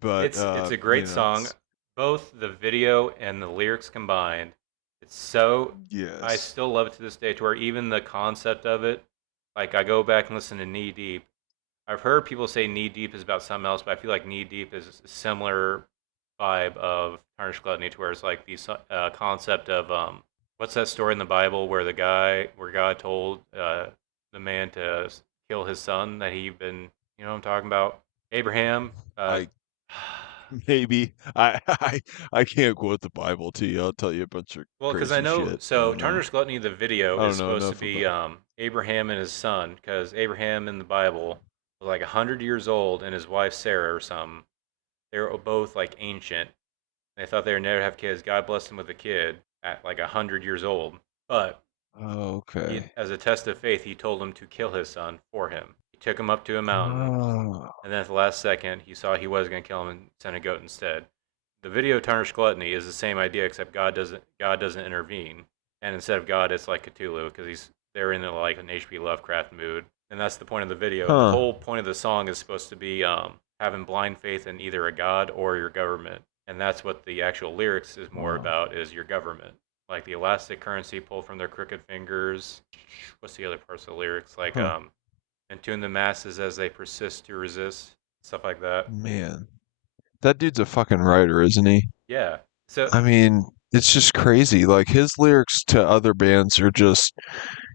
But It's a great song. it's Both the video and the lyrics combined. It's so I yes. still love it to this day to where even the concept of it, like I go back and listen to Knee Deep. I've heard people say Knee Deep is about something else, but I feel like Knee Deep is a similar vibe of Tarnished Gluttony to where it's like the concept of what's that story in the Bible where where God told the man to kill his son that he'd been, you know what I'm talking about? Abraham. I maybe I can't quote the Bible to you. I'll tell you a bunch of Well, because I crazy know, shit. I so don't know. Tarnished Gluttony, the video I is don't know supposed to enough be about. Abraham and his son, because Abraham in the Bible was like 100 years old, and his wife Sarah or something. They were both like ancient. They thought they would never have kids. God blessed them with a kid at like 100 years old. But Okay. as a test of faith, he told him to kill his son for him. He took him up to a mountain, Oh. and then at the last second, he saw he was going to kill him and sent a goat instead. The video Tarnished Gluttony is the same idea, except God doesn't intervene, and instead of God, it's like Cthulhu because they're in like an H.P. Lovecraft mood, and that's the point of the video. The Huh. whole point of the song is supposed to be having blind faith in either a god or your government, and that's what the actual lyrics is more Wow. about is your government, like the elastic currency pulled from their crooked fingers. What's the other parts of the lyrics like Huh. and tune the masses as they persist to resist, stuff like that. Man. That dude's a fucking writer, isn't he? Yeah. So, I mean, it's just crazy. Like his lyrics to other bands are just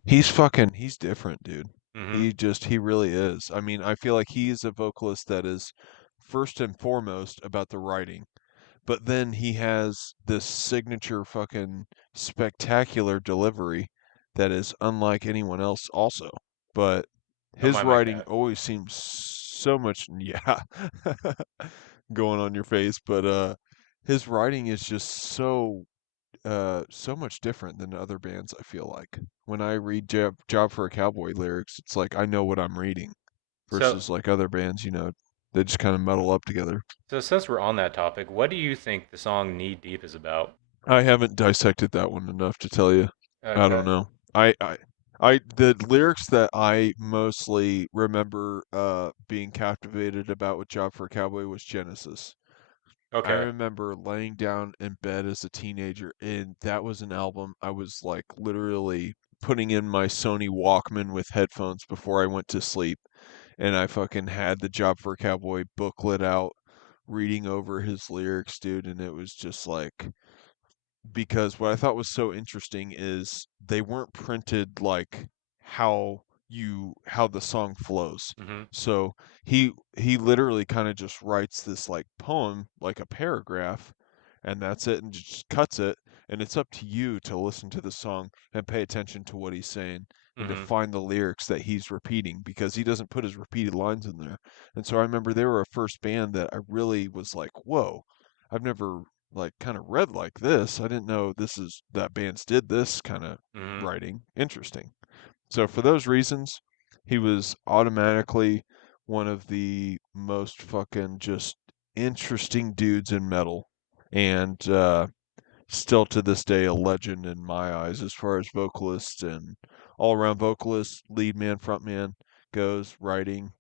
he's different, dude. hmm He really is. I mean, I feel like he's a vocalist that is first and foremost about the writing, but then he has this signature fucking spectacular delivery that is unlike anyone else also. But don't his mind my writing cat. always seems so much, yeah, going on your face, but his writing is just so much different than other bands, I feel like. When I read Job for a Cowboy lyrics, it's like I know what I'm reading So, versus like other bands, they just kind of muddle up together. so since we're on that topic, what do you think the song "Knee Deep" is about? I haven't dissected that one enough to tell you. I don't Okay. know. The lyrics that I mostly remember being captivated about with Job for a Cowboy was Genesis. I Okay. remember laying down in bed as a teenager, and that was an album I was like literally putting in my Sony Walkman with headphones before I went to sleep, and I fucking had the Job for a Cowboy booklet out, reading over his lyrics, dude, and it was just like because what I thought was so interesting is they weren't printed like how the song flows. Hmm. So he literally kind of just writes this like poem, like a paragraph, and that's it, and just cuts it. And it's up to you to listen to the song and pay attention to what he's saying and to Hmm. find the lyrics that he's repeating because he doesn't put his repeated lines in there. And so I remember they were a first band that I really was like, whoa, I've never like kind of read like this. I didn't know this is that bands did this kind of Hmm. writing. Interesting. So for those reasons, he was automatically one of the most fucking just interesting dudes in metal, and still to this day a legend in my eyes as far as vocalist and all-around vocalist, lead man, front man goes. Writing,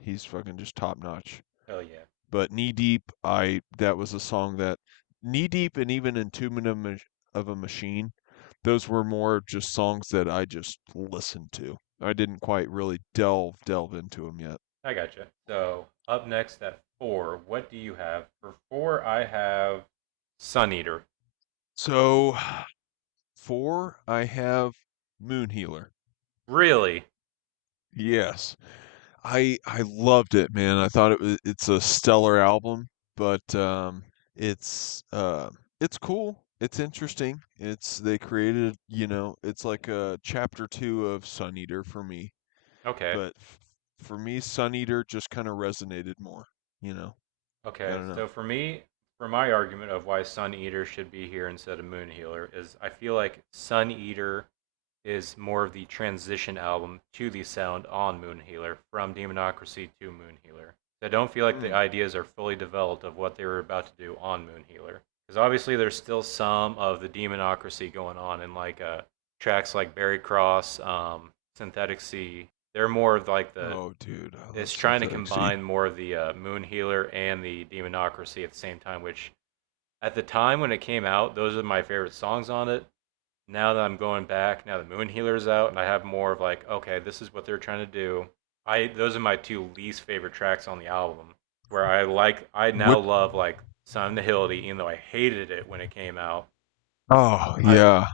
he's fucking just top notch. Hell yeah. But Knee Deep, I that was a song that Knee Deep and even Entombment of a Machine, those were more just songs that I just listened to. I didn't quite really delve into them yet. I gotcha. So up next at four, what do you have? For four, I have Sun Eater. So 4, I have Moon Healer. Really? Yes. I loved it, man. I thought it's a stellar album, but it's cool. It's interesting. It's they created, it's like a chapter 2 of Sun Eater for me. Okay. But for me, Sun Eater just kind of resonated more, you know. I Okay. don't know. So for me, for my argument of why Sun Eater should be here instead of Moon Healer is I feel like Sun Eater is more of the transition album to the sound on Moon Healer from Demonocracy to Moon Healer. I don't feel like the Mm. ideas are fully developed of what they were about to do on Moon Healer. Because obviously there's still some of the Demonocracy going on in like tracks like Barry Cross, Synthetic Sea. They're more of like the Oh, dude, I love it's trying to Synthetic Sea. combine more of the Moon Healer and the Demonocracy at the same time. Which at the time when it came out, those are my favorite songs on it. Now that I'm going back, now the Moon Healer's out, and I have more of like, okay, this is what they're trying to do. I those are my two least favorite tracks on the album. Where I now What? love like Son of Nihility, even though I hated it when it came out. Oh, I yeah.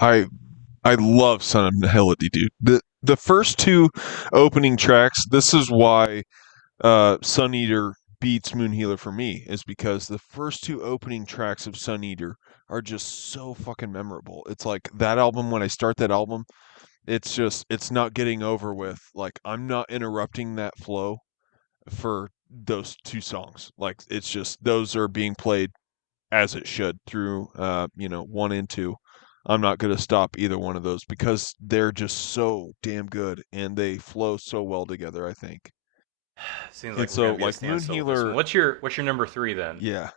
I I love Son of Nihility, dude. The first two opening tracks, this is why Sun Eater beats Moon Healer for me, is because the first two opening tracks of Sun Eater are just so fucking memorable. It's like that album, when I start that album, it's not getting over with. Like I'm not interrupting that flow for those two songs. Like it's just those are being played as it should through 1 and 2. I'm not going to stop either one of those because they're just so damn good and they flow so well together, I think. seems And like we're so gonna be a like Moon standstill with this one. Healer, What's your number three then? yeah.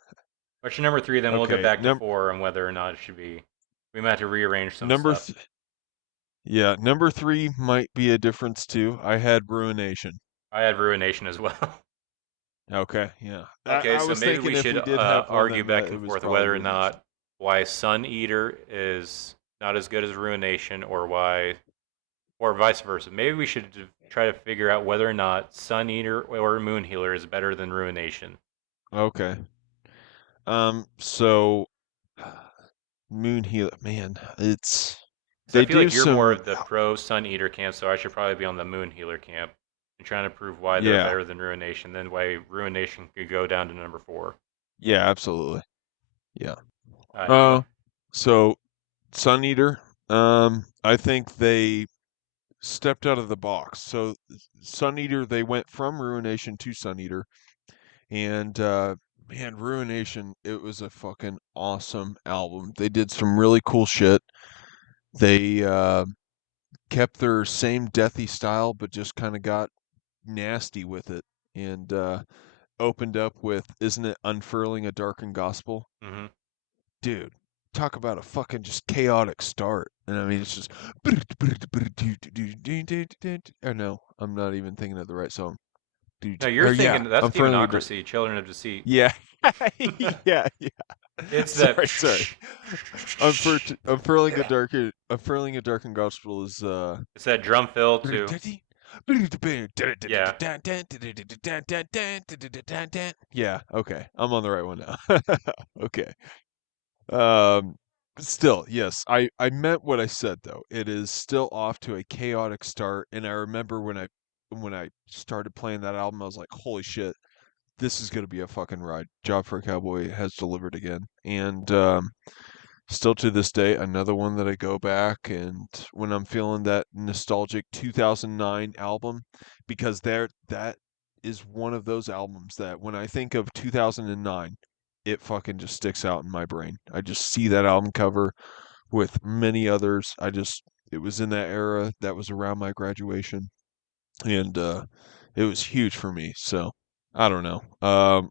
What's your number three? Then we'll go Okay. back to four and whether or not it should be. We might have to rearrange some Number stuff. th- yeah, number 3 might be a difference too. I had Ruination. I had Ruination as well. Okay, yeah. I, Okay, I so was maybe thinking we if should we did have one argue that back met, it and was forth probably whether or Ruination. not why Sun Eater is not as good as Ruination, or why, or vice versa. Maybe we should try to figure out whether or not Sun Eater or Moon Healer is better than Ruination. Okay. So Moon Healer, man, Because I they feel do like you're more some, of the pro Sun Eater camp, so I should probably be on the Moon Healer camp and trying to prove why they're yeah, better than Ruination, then why Ruination could go down to number four. yeah, absolutely, yeah. All right, Uh, so Sun Eater, I think they stepped out of the box. So Sun Eater, they went from Ruination to Sun Eater, and man, Ruination, it was a fucking awesome album. They did some really cool shit. They kept their same deathy style, but just kind of got nasty with it, and opened up with "Isn't It Unfurling a Darkened Gospel?" mm-hmm. Dude, talk about a fucking just chaotic start. And I mean, it's just. Oh no, I'm not even thinking of the right song. No, Dude, you're or thinking yeah, that's Unfurling a Dark. Demonocracy, Children of Deceit. Yeah, yeah, yeah. It's that. Sorry. Yeah. Unfurling a darkened gospel is It's that drum fill too. Yeah. yeah, okay. I'm on the right one now. Okay. Um Still, yes, I meant what I said though. It is still off to a chaotic start, and I remember when I started playing that album, I was like, holy shit, this is gonna be a fucking ride. Job for a Cowboy has delivered again, and still to this day, another one that I go back and when I'm feeling that nostalgic 2009 album, because that is one of those albums that when I think of 2009, it fucking just sticks out in my brain. I just see that album cover with many others. It was in that era that was around my graduation, and it was huge for me. So I don't know.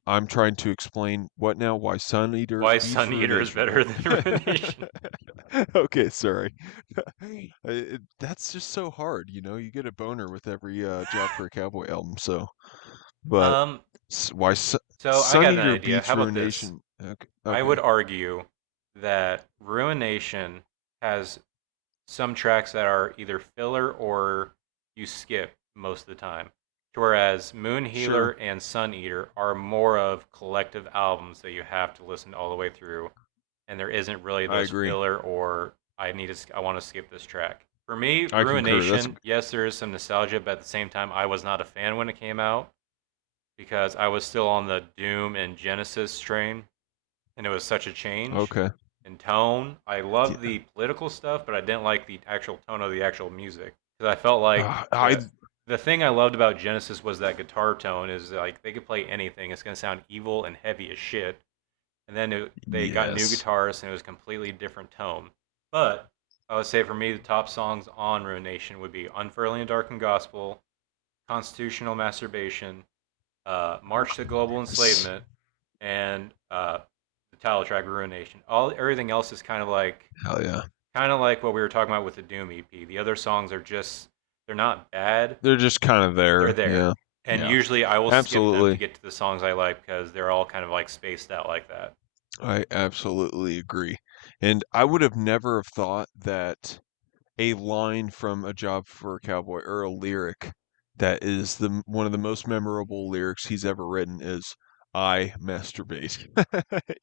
I'm trying to explain what now? Why Sun Eater Why beats Sun Eater is Ruination, better right? than Ruination. Okay, sorry. That's just so hard, you know. You get a boner with every Job for a Cowboy album. So, but Um, so I Sun got an Eater idea. beats How about this? Ruination? Okay, I okay, would argue that Ruination has some tracks that are either filler or you skip most of the time. Whereas Moon Healer sure, and Sun Eater are more of collective albums that you have to listen all the way through, and there isn't really I those agree. filler or I want to skip this track. For me, I concur. Ruination, yes, there is some nostalgia, but at the same time, I was not a fan when it came out because I was still on the Doom and Genesis train, and it was such a change Okay. in tone. I loved Yeah. the political stuff, but I didn't like the actual tone of the actual music because I felt like I the thing I loved about Genesis was that guitar tone is like they could play anything. It's gonna sound evil and heavy as shit. And then they got new yes. guitarists and it was a completely different tone. But I would say for me, the top songs on Ruination would be Unfurling the Dark and Gospel, Constitutional Masturbation, March to Global Yes. Enslavement, and the title track Ruination. All everything else is Hell yeah. kind of like what we were talking about with the Doom EP. The other songs are just they're not bad, They're just kind of they're there. there. Yeah. And Yeah. usually I will skip them to Absolutely. get to the songs I like because they're all kind of like spaced out like that. I absolutely agree. And I would have never have thought that a line from A Job for a Cowboy or a lyric that is one of the most memorable lyrics he's ever written is I masturbate.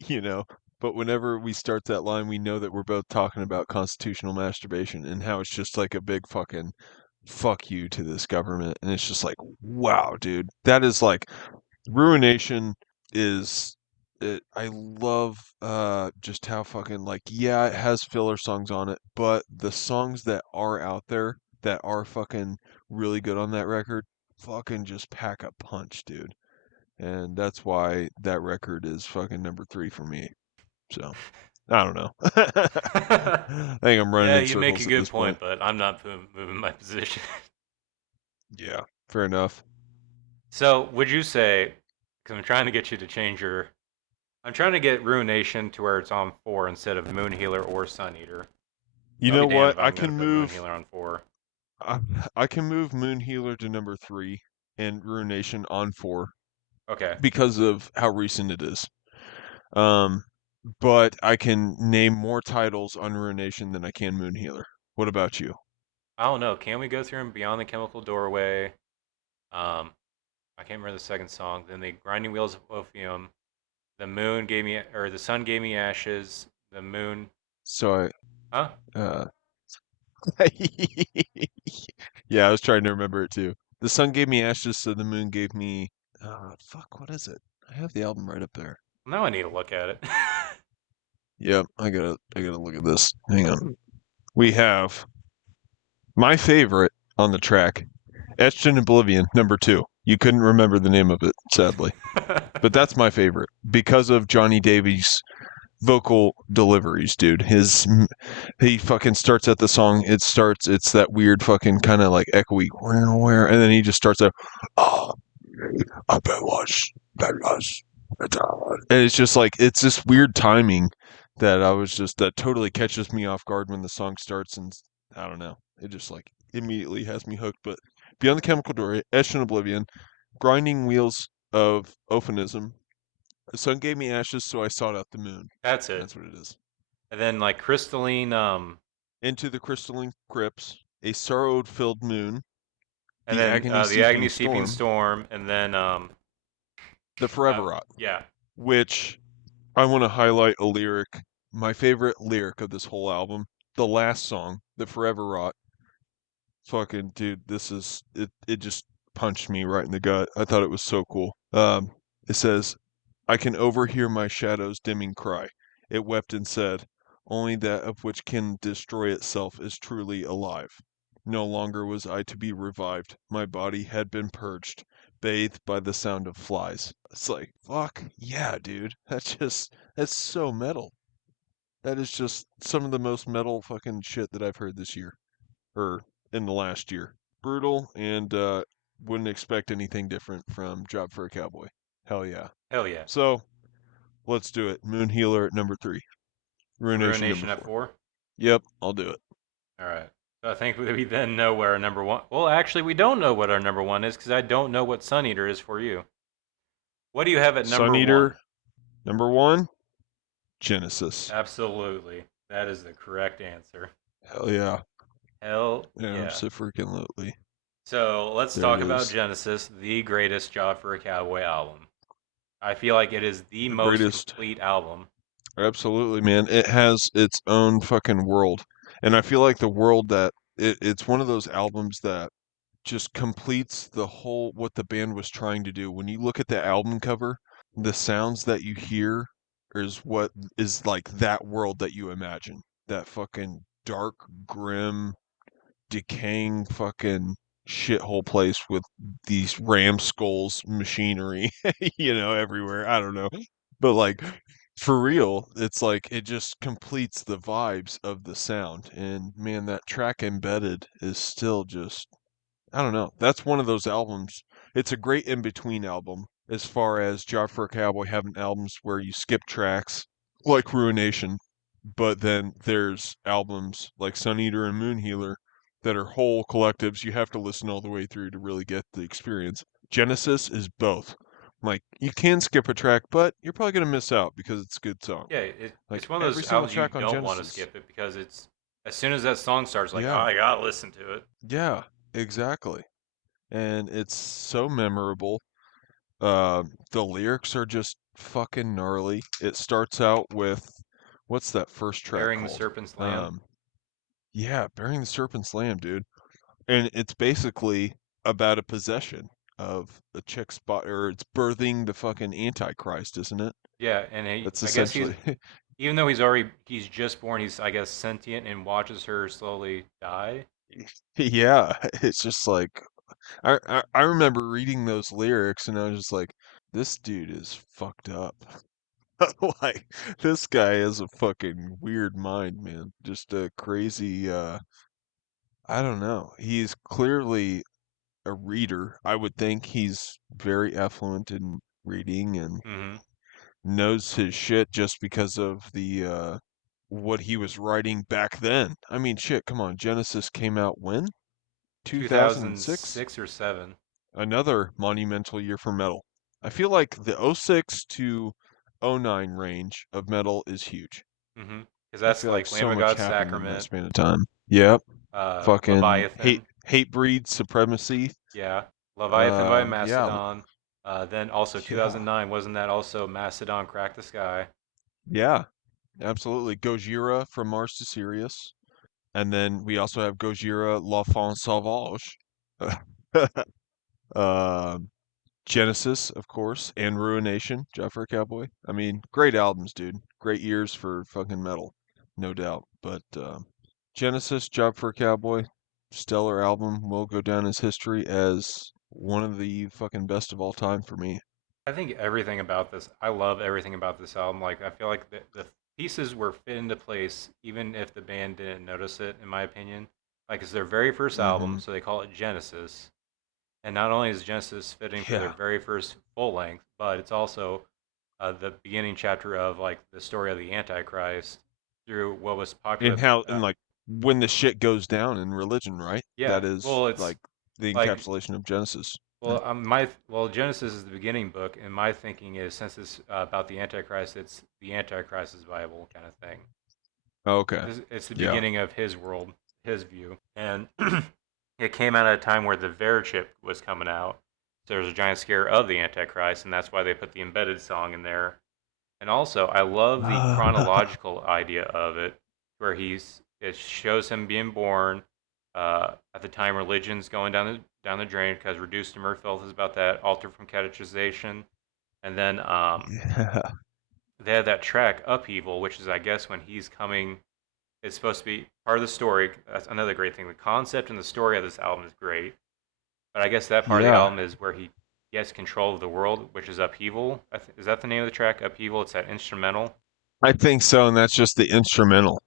You know, but whenever we start that line, we know that we're both talking about constitutional masturbation and how it's just like a big fucking fuck you to this government. And it's just like, wow, dude, that is like Ruination is I love just how fucking like yeah, it has filler songs on it, but the songs that are out there that are fucking really good on that record fucking just pack a punch, dude. And that's why that record is fucking number 3 for me. So, I don't know. I think I'm running Yeah, in you make a circles at good this point, point. but I'm not moving my position. Yeah, fair enough. So, would you say, because I'm trying to get you to change your, I'm trying to get Ruination to where it's on 4 instead of Moon Healer or Sun Eater. You I'll be know damned what? if I'm going to put Moon Healer on 4. I, I can move Moon Healer to number 3 and Ruination on 4 Okay. because of how recent it is. Um, but I can name more titles on Ruination than I can Moon Healer. What about you? I don't know. Can we go through them Beyond the Chemical Doorway? Um, I can't remember the second song. Then the Grinding Wheels of Ophium. The moon gave me, or the sun gave me ashes. The moon, So huh? I, yeah, I was trying to remember it too. The sun gave me ashes, so the moon gave me. Fuck, what is it? I have the album right up there. Now I need to look at it. Yep, I gotta look at this. Hang on. We have my favorite on the track, Etched in Oblivion, number 2. You couldn't remember the name of it, sadly. But that's my favorite because of Johnny Davies' vocal deliveries, dude. He fucking starts at the song. It's that weird fucking kind of like echoey where, and then he just starts out, oh, I bet was, and it's just like it's this weird timing that totally catches me off guard when the song starts, and I don't know, it just like immediately has me hooked. But Beyond the Chemical Door, Etched in Oblivion, Grinding Wheels of Ophinism, the sun gave me ashes, so I sought out the moon. That's it. That's what it is. And then like Crystalline, Into the crystalline crypts, a sorrow-filled moon, and the then the agony-seeping Agony Steeping storm, Storm, and then the forever rot, yeah, which I want to highlight a lyric my favorite lyric of this whole album, the last song, the Forever Rot. Fucking dude, this is it. It just punched me right in the gut. I thought it was so cool. It says, "I can overhear my shadow's dimming cry. It wept and said, 'Only that of which can destroy itself is truly alive.' No longer was I to be revived. My body had been purged, bathed by the sound of flies." It's like, fuck yeah, dude. That's so metal. That is just some of the most metal fucking shit that I've heard this year or in the last year. Brutal and wouldn't expect anything different from Job for a Cowboy. Hell yeah. Hell yeah. So let's do it. Moon Healer at number 3. Ruination number Ruination at 4. 4. Yep, I'll do it. All right. So I think we then know where our number one. Well, actually, we don't know what our number one is because I don't know what Sun Eater is for you. What do you have at Sun number one? Eater, number 1, Genesis. Absolutely. That is the correct answer. Hell yeah. Hell Yeah, yeah. so freaking lately. So let's There it talk about is. Genesis, the greatest Job for a Cowboy album. I feel like it is the The most greatest. complete album. Absolutely, man. It has its own fucking world. And I feel like the world that it's one of those albums that just completes the whole what the band was trying to do. When you look at the album cover, the sounds that you hear is what is like that world that you imagine. That fucking dark, grim, decaying fucking shithole place with these ram skulls machinery, everywhere. I don't know. But like for real, it's like it just completes the vibes of the sound. And man, that track Embedded is still just I don't know. That's one of those albums. It's a great in between album as far as Job for a Cowboy having albums where you skip tracks like Ruination, but then there's albums like Sun Eater and Moon Healer that are whole collectives. You have to listen all the way through to really get the experience. Genesis is both. Like you can skip a track, but you're probably gonna miss out because it's a good song. Yeah, Like it's one of every those single albums you track on don't want to Genesis. skip it because it's as soon as that song starts, like, oh, Yeah, I gotta listen to it. yeah, exactly. And it's so memorable. The lyrics are just fucking gnarly. It starts out with what's that first track Bearing the called? Serpent's Lamb. Um, yeah, Bearing the Serpent's Lamb, dude. And it's basically about a possession of a chick spot, or it's birthing the fucking Antichrist, isn't it? Yeah, and That's I guess essentially, even though he's just born, he's I guess sentient and watches her slowly die. yeah. It's just like I remember reading those lyrics, and I was just like, this dude is fucked up. Like this guy has a fucking weird mind, man. Just a crazy I don't know. He's clearly a reader. I would think he's very affluent in reading and Mm-hmm. knows his shit just because of the what he was writing back then. I mean, shit, come on. Genesis came out when? 2006? 2006 or seven. Another monumental year for metal. I feel like the '06 to '09 range of metal is huge. Mm-hmm. Because I that's feel like like Lamb so of much God's happened in that Sacrament, span of time. Yep. Fucking Leviathan. hate breed supremacy. Yeah, Leviathan by Yeah, Mastodon. Then also yeah, 2009, wasn't that also Mastodon Crack the Sky? yeah, absolutely. Gojira from Mars to Sirius, and then we also have Gojira L'Enfant Sauvage. Um, Genesis, of course, and Ruination, Job for a Cowboy. I mean, great albums, dude. Great years for fucking metal, no doubt. But Genesis, Job for a Cowboy, stellar album. Will go down as history as one of the fucking best of all time for me. I think everything about this, I love everything about this album. Like, I feel like the pieces were fit into place, even if the band didn't notice it, in my opinion. Like, it's their very first album, Mm-hmm. so they call it Genesis. And not only is Genesis fitting for their Yeah. very first full length, but it's also the beginning chapter of, like, the story of the Antichrist through what was popular. And like when the shit goes down in religion, right? Yeah, That is well, it's like the like encapsulation of Genesis. Well, Genesis is the beginning book, and my thinking is since it's about the Antichrist, it's the Antichrist's Bible kind of thing. Okay. It's the Yeah. beginning of his world, his view, and it came out at a time where the Ver chip was coming out. So there was a giant scare of the Antichrist, and that's why they put the embedded song in there. And also, I love the chronological idea of it, where it shows him being born. At the time, religion's going down the drain because reduced to Murphilth is about that alter from catechization, and then Yeah. they had that track Upheaval, which is I guess when he's coming. It's supposed to be part of the story. That's another great thing. The concept and the story of this album is great, but I guess that part of the Yeah. album is where he gets control of the world, which is Upheaval. Is that the name of the track? Upheaval. It's that instrumental. I think so, and that's just the instrumental.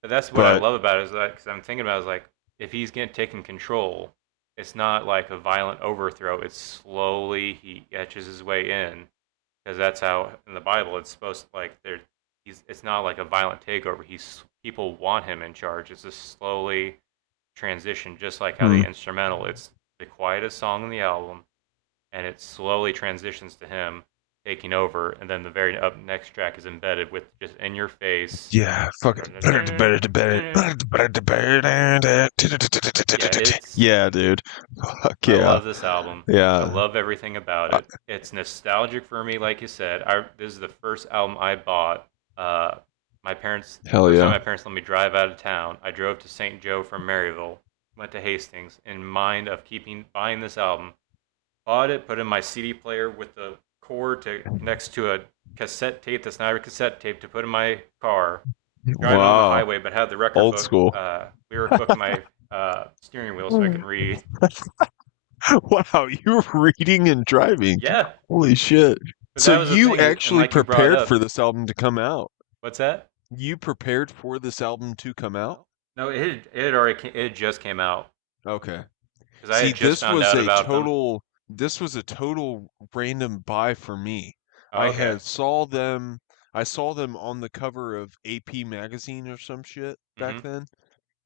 But that's what I But love about it is that because I'm thinking about it, is like if he's getting taken control, it's not like a violent overthrow. It's slowly he etches his way in because that's how in the Bible it's supposed to like there. It's not like a violent takeover. People want him in charge. It's a slowly transition, just like how hmm, the instrumental. It's the quietest song in the album, and it slowly transitions to him taking over, and then the very up next track is embedded with just in your face. yeah, fuck it. Yeah, it's Yeah, dude. Fuck I yeah. love this album. I Yeah. love everything about I- it. It's nostalgic for me, like you said. I This is the first album I bought. Uh, Hell first time yeah. my parents let me drive out of town. I drove to St. Joe from Maryville, went to Hastings in mind of keeping buying this album. Bought it, put it in my CD player with the cord to next to a cassette tape that's not a cassette tape to put in my car. Driving on the Wow. highway, but had the record Old book, school. lyric book in my steering wheel so I can read. Wow, you were reading and driving. Yeah, Holy shit. but So that was the you thing, and actually like you brought prepared up, for this album to come out. what's that? You prepared for this album to come out? No, it had just came out Okay. because I See, had just found out about them. this was a total random buy for me. Oh, I okay. had saw them I saw them on the cover of AP magazine or some shit back Mm-hmm. then,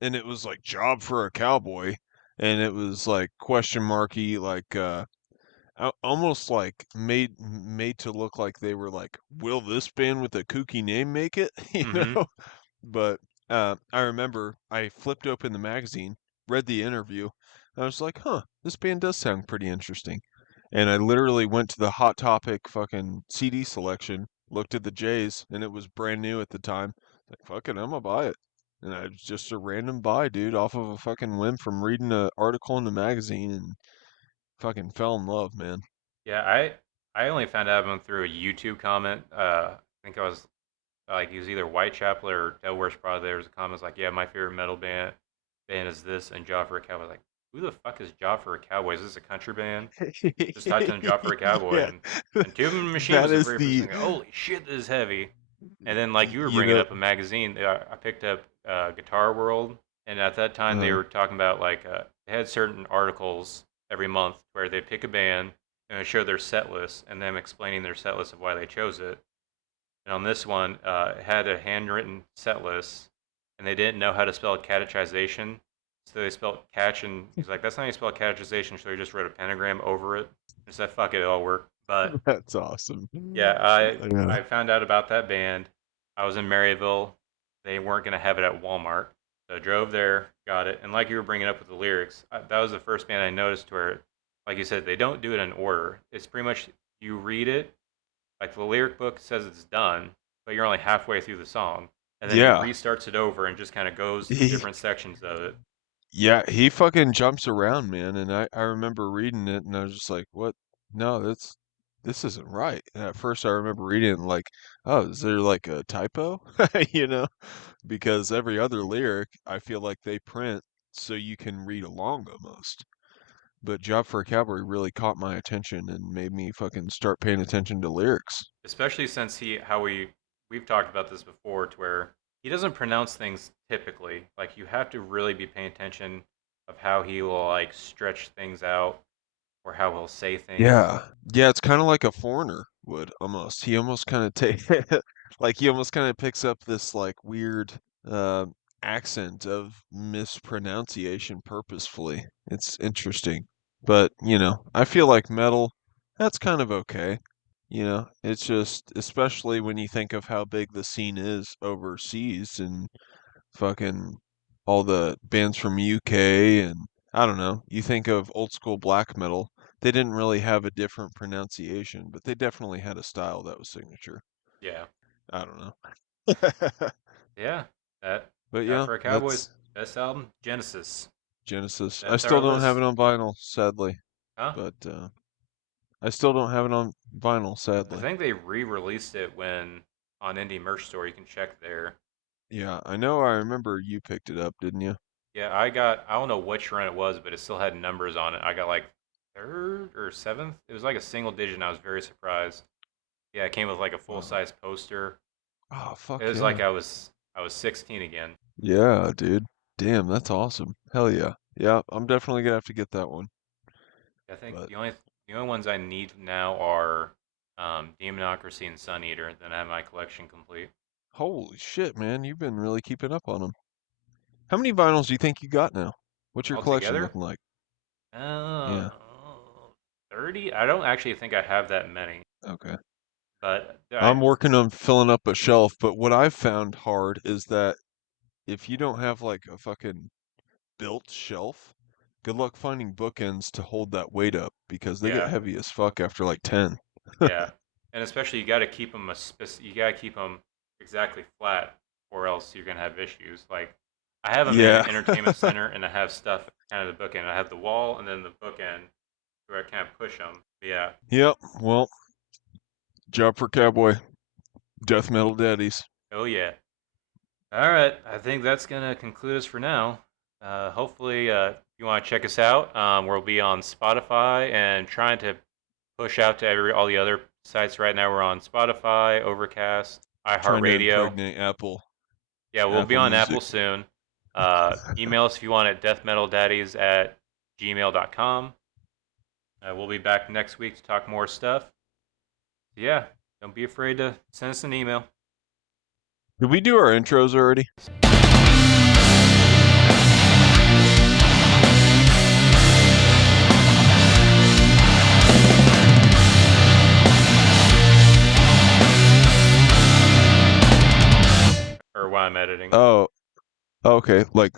and it was like job for a cowboy, and it was like question marky, like almost like made to look like they were like, will this band with a kooky name make it? You Mm-hmm. know? But I remember I flipped open the magazine, read the interview, and I was like, huh, this band does sound pretty interesting. And I literally went to the Hot Topic fucking CD selection, looked at the J's, and it was brand new at the time. Like, fuck it, I'm gonna buy it. And I was just a random buy, dude, off of a fucking whim from reading an article in the magazine and fucking fell in love, man. Yeah, I only found out about them through a YouTube comment. I think I was like he was either Whitechapel or Devil Wears Prada. There was a comment was like, yeah, my favorite metal band is this, and Job for a Cowboy. I was like, who the fuck is Job for a Cowboy? Is this a country band? Just typed in Job for a Cowboy, Yeah, and Tube and Machine that was the is very first the, thing. Holy shit, this is heavy. And then like you were you bringing know, up a magazine, I picked up Guitar World, and at that time they uh, were talking about like they had certain articles every month where they pick a band and they show their set list and them explaining their set list of why they chose it. And on this one, it had a handwritten set list, and they didn't know how to spell catechization, so they spelled catch, and he's like, "That's not how you spell catechization." So he just wrote a pentagram over it. And said, "Fuck it, it'll work." But that's awesome. yeah, Yeah. I found out about that band. I was in Maryville. They weren't gonna have it at Walmart, so I drove there, got it, and like you were bringing up with the lyrics, that was the first band I noticed where, like you said, they don't do it in order. It's pretty much you read it, like the lyric book says it's done, but you're only halfway through the song, and then he Yeah. restarts it over and just kind of goes through He, different sections of it. yeah, he fucking jumps around, man. And I remember reading it and I was just like, what? No, this isn't right. And at first I remember reading it and like, oh, is there like a typo? You know? Because every other lyric, I feel like they print so you can read along almost. But Job for a Cowboy really caught my attention and made me fucking start paying attention to lyrics. Especially since we've talked about this before, to where he doesn't pronounce things typically. Like you have to really be paying attention of how he will like stretch things out or how he'll say things. Yeah. Yeah, it's kind of like a foreigner would almost. He almost kind of take like he almost kind of picks up this like weird uh accent of mispronunciation purposefully. It's interesting. But, I feel like metal, that's kind of okay. It's just especially when you think of how big the scene is overseas and fucking all the bands from UK, and I don't know, you think of old school black metal, they didn't really have a different pronunciation, but they definitely had a style that was signature. Yeah. I don't know. Yeah. That But yeah, Cowboy Cowboys that's best album, Genesis. Genesis. I That's our still don't have list. it on vinyl, sadly. Huh? But I still don't have it on vinyl, I sadly. think they re-released it when on Indie Merch Store. You can check there. Yeah, I know. I remember you picked it up, didn't you? Yeah, I don't know which run it was, but it still had numbers on it. I got like third or seventh. It was like a single digit, and I was very surprised. Yeah, it came with like a full Wow. size poster. Oh, It fuck was like yeah. I was 16 again. Yeah, dude. Damn, that's awesome. Hell yeah. Yeah, I'm definitely gonna have to get that one. I think But the only ones I need now are Demonocracy and Sun Eater. Then I have my collection complete. holy shit, man, you've been really keeping up on them. How many vinyls do you think you got now? What's your collection Altogether, looking like? uh, Yeah. 30. I don't actually think I have that many, Okay. but I I'm working on filling up a shelf, but what I've found hard is that if you don't have like a fucking built shelf, good luck finding bookends to hold that weight up because they get yeah. heavy as fuck after like 10. Yeah, and especially you got to keep them you got to keep them exactly flat, or else you're gonna have issues. Like I have them in an Yeah. entertainment center, and I have stuff kind of the bookend. I have the wall, and then the bookend where I kind of push them. Yeah. Yep. Well, job for Cowboy. Death Metal Daddies. Oh yeah. All right. I think that's gonna conclude us for now. Hopefully, if you want to check us out, we'll be on Spotify and trying to push out to all the other sites. Right now, we're on Spotify, Overcast, Trying to iHeartRadio. impregnate Yeah, we'll be Apple on Music. Apple soon. Email us if you want at deathmetaldaddies@gmail.com. We'll be back next week to talk more stuff. Yeah, don't be afraid to send us an email. Did we do our intros already? Or while I'm editing. Oh, okay. Like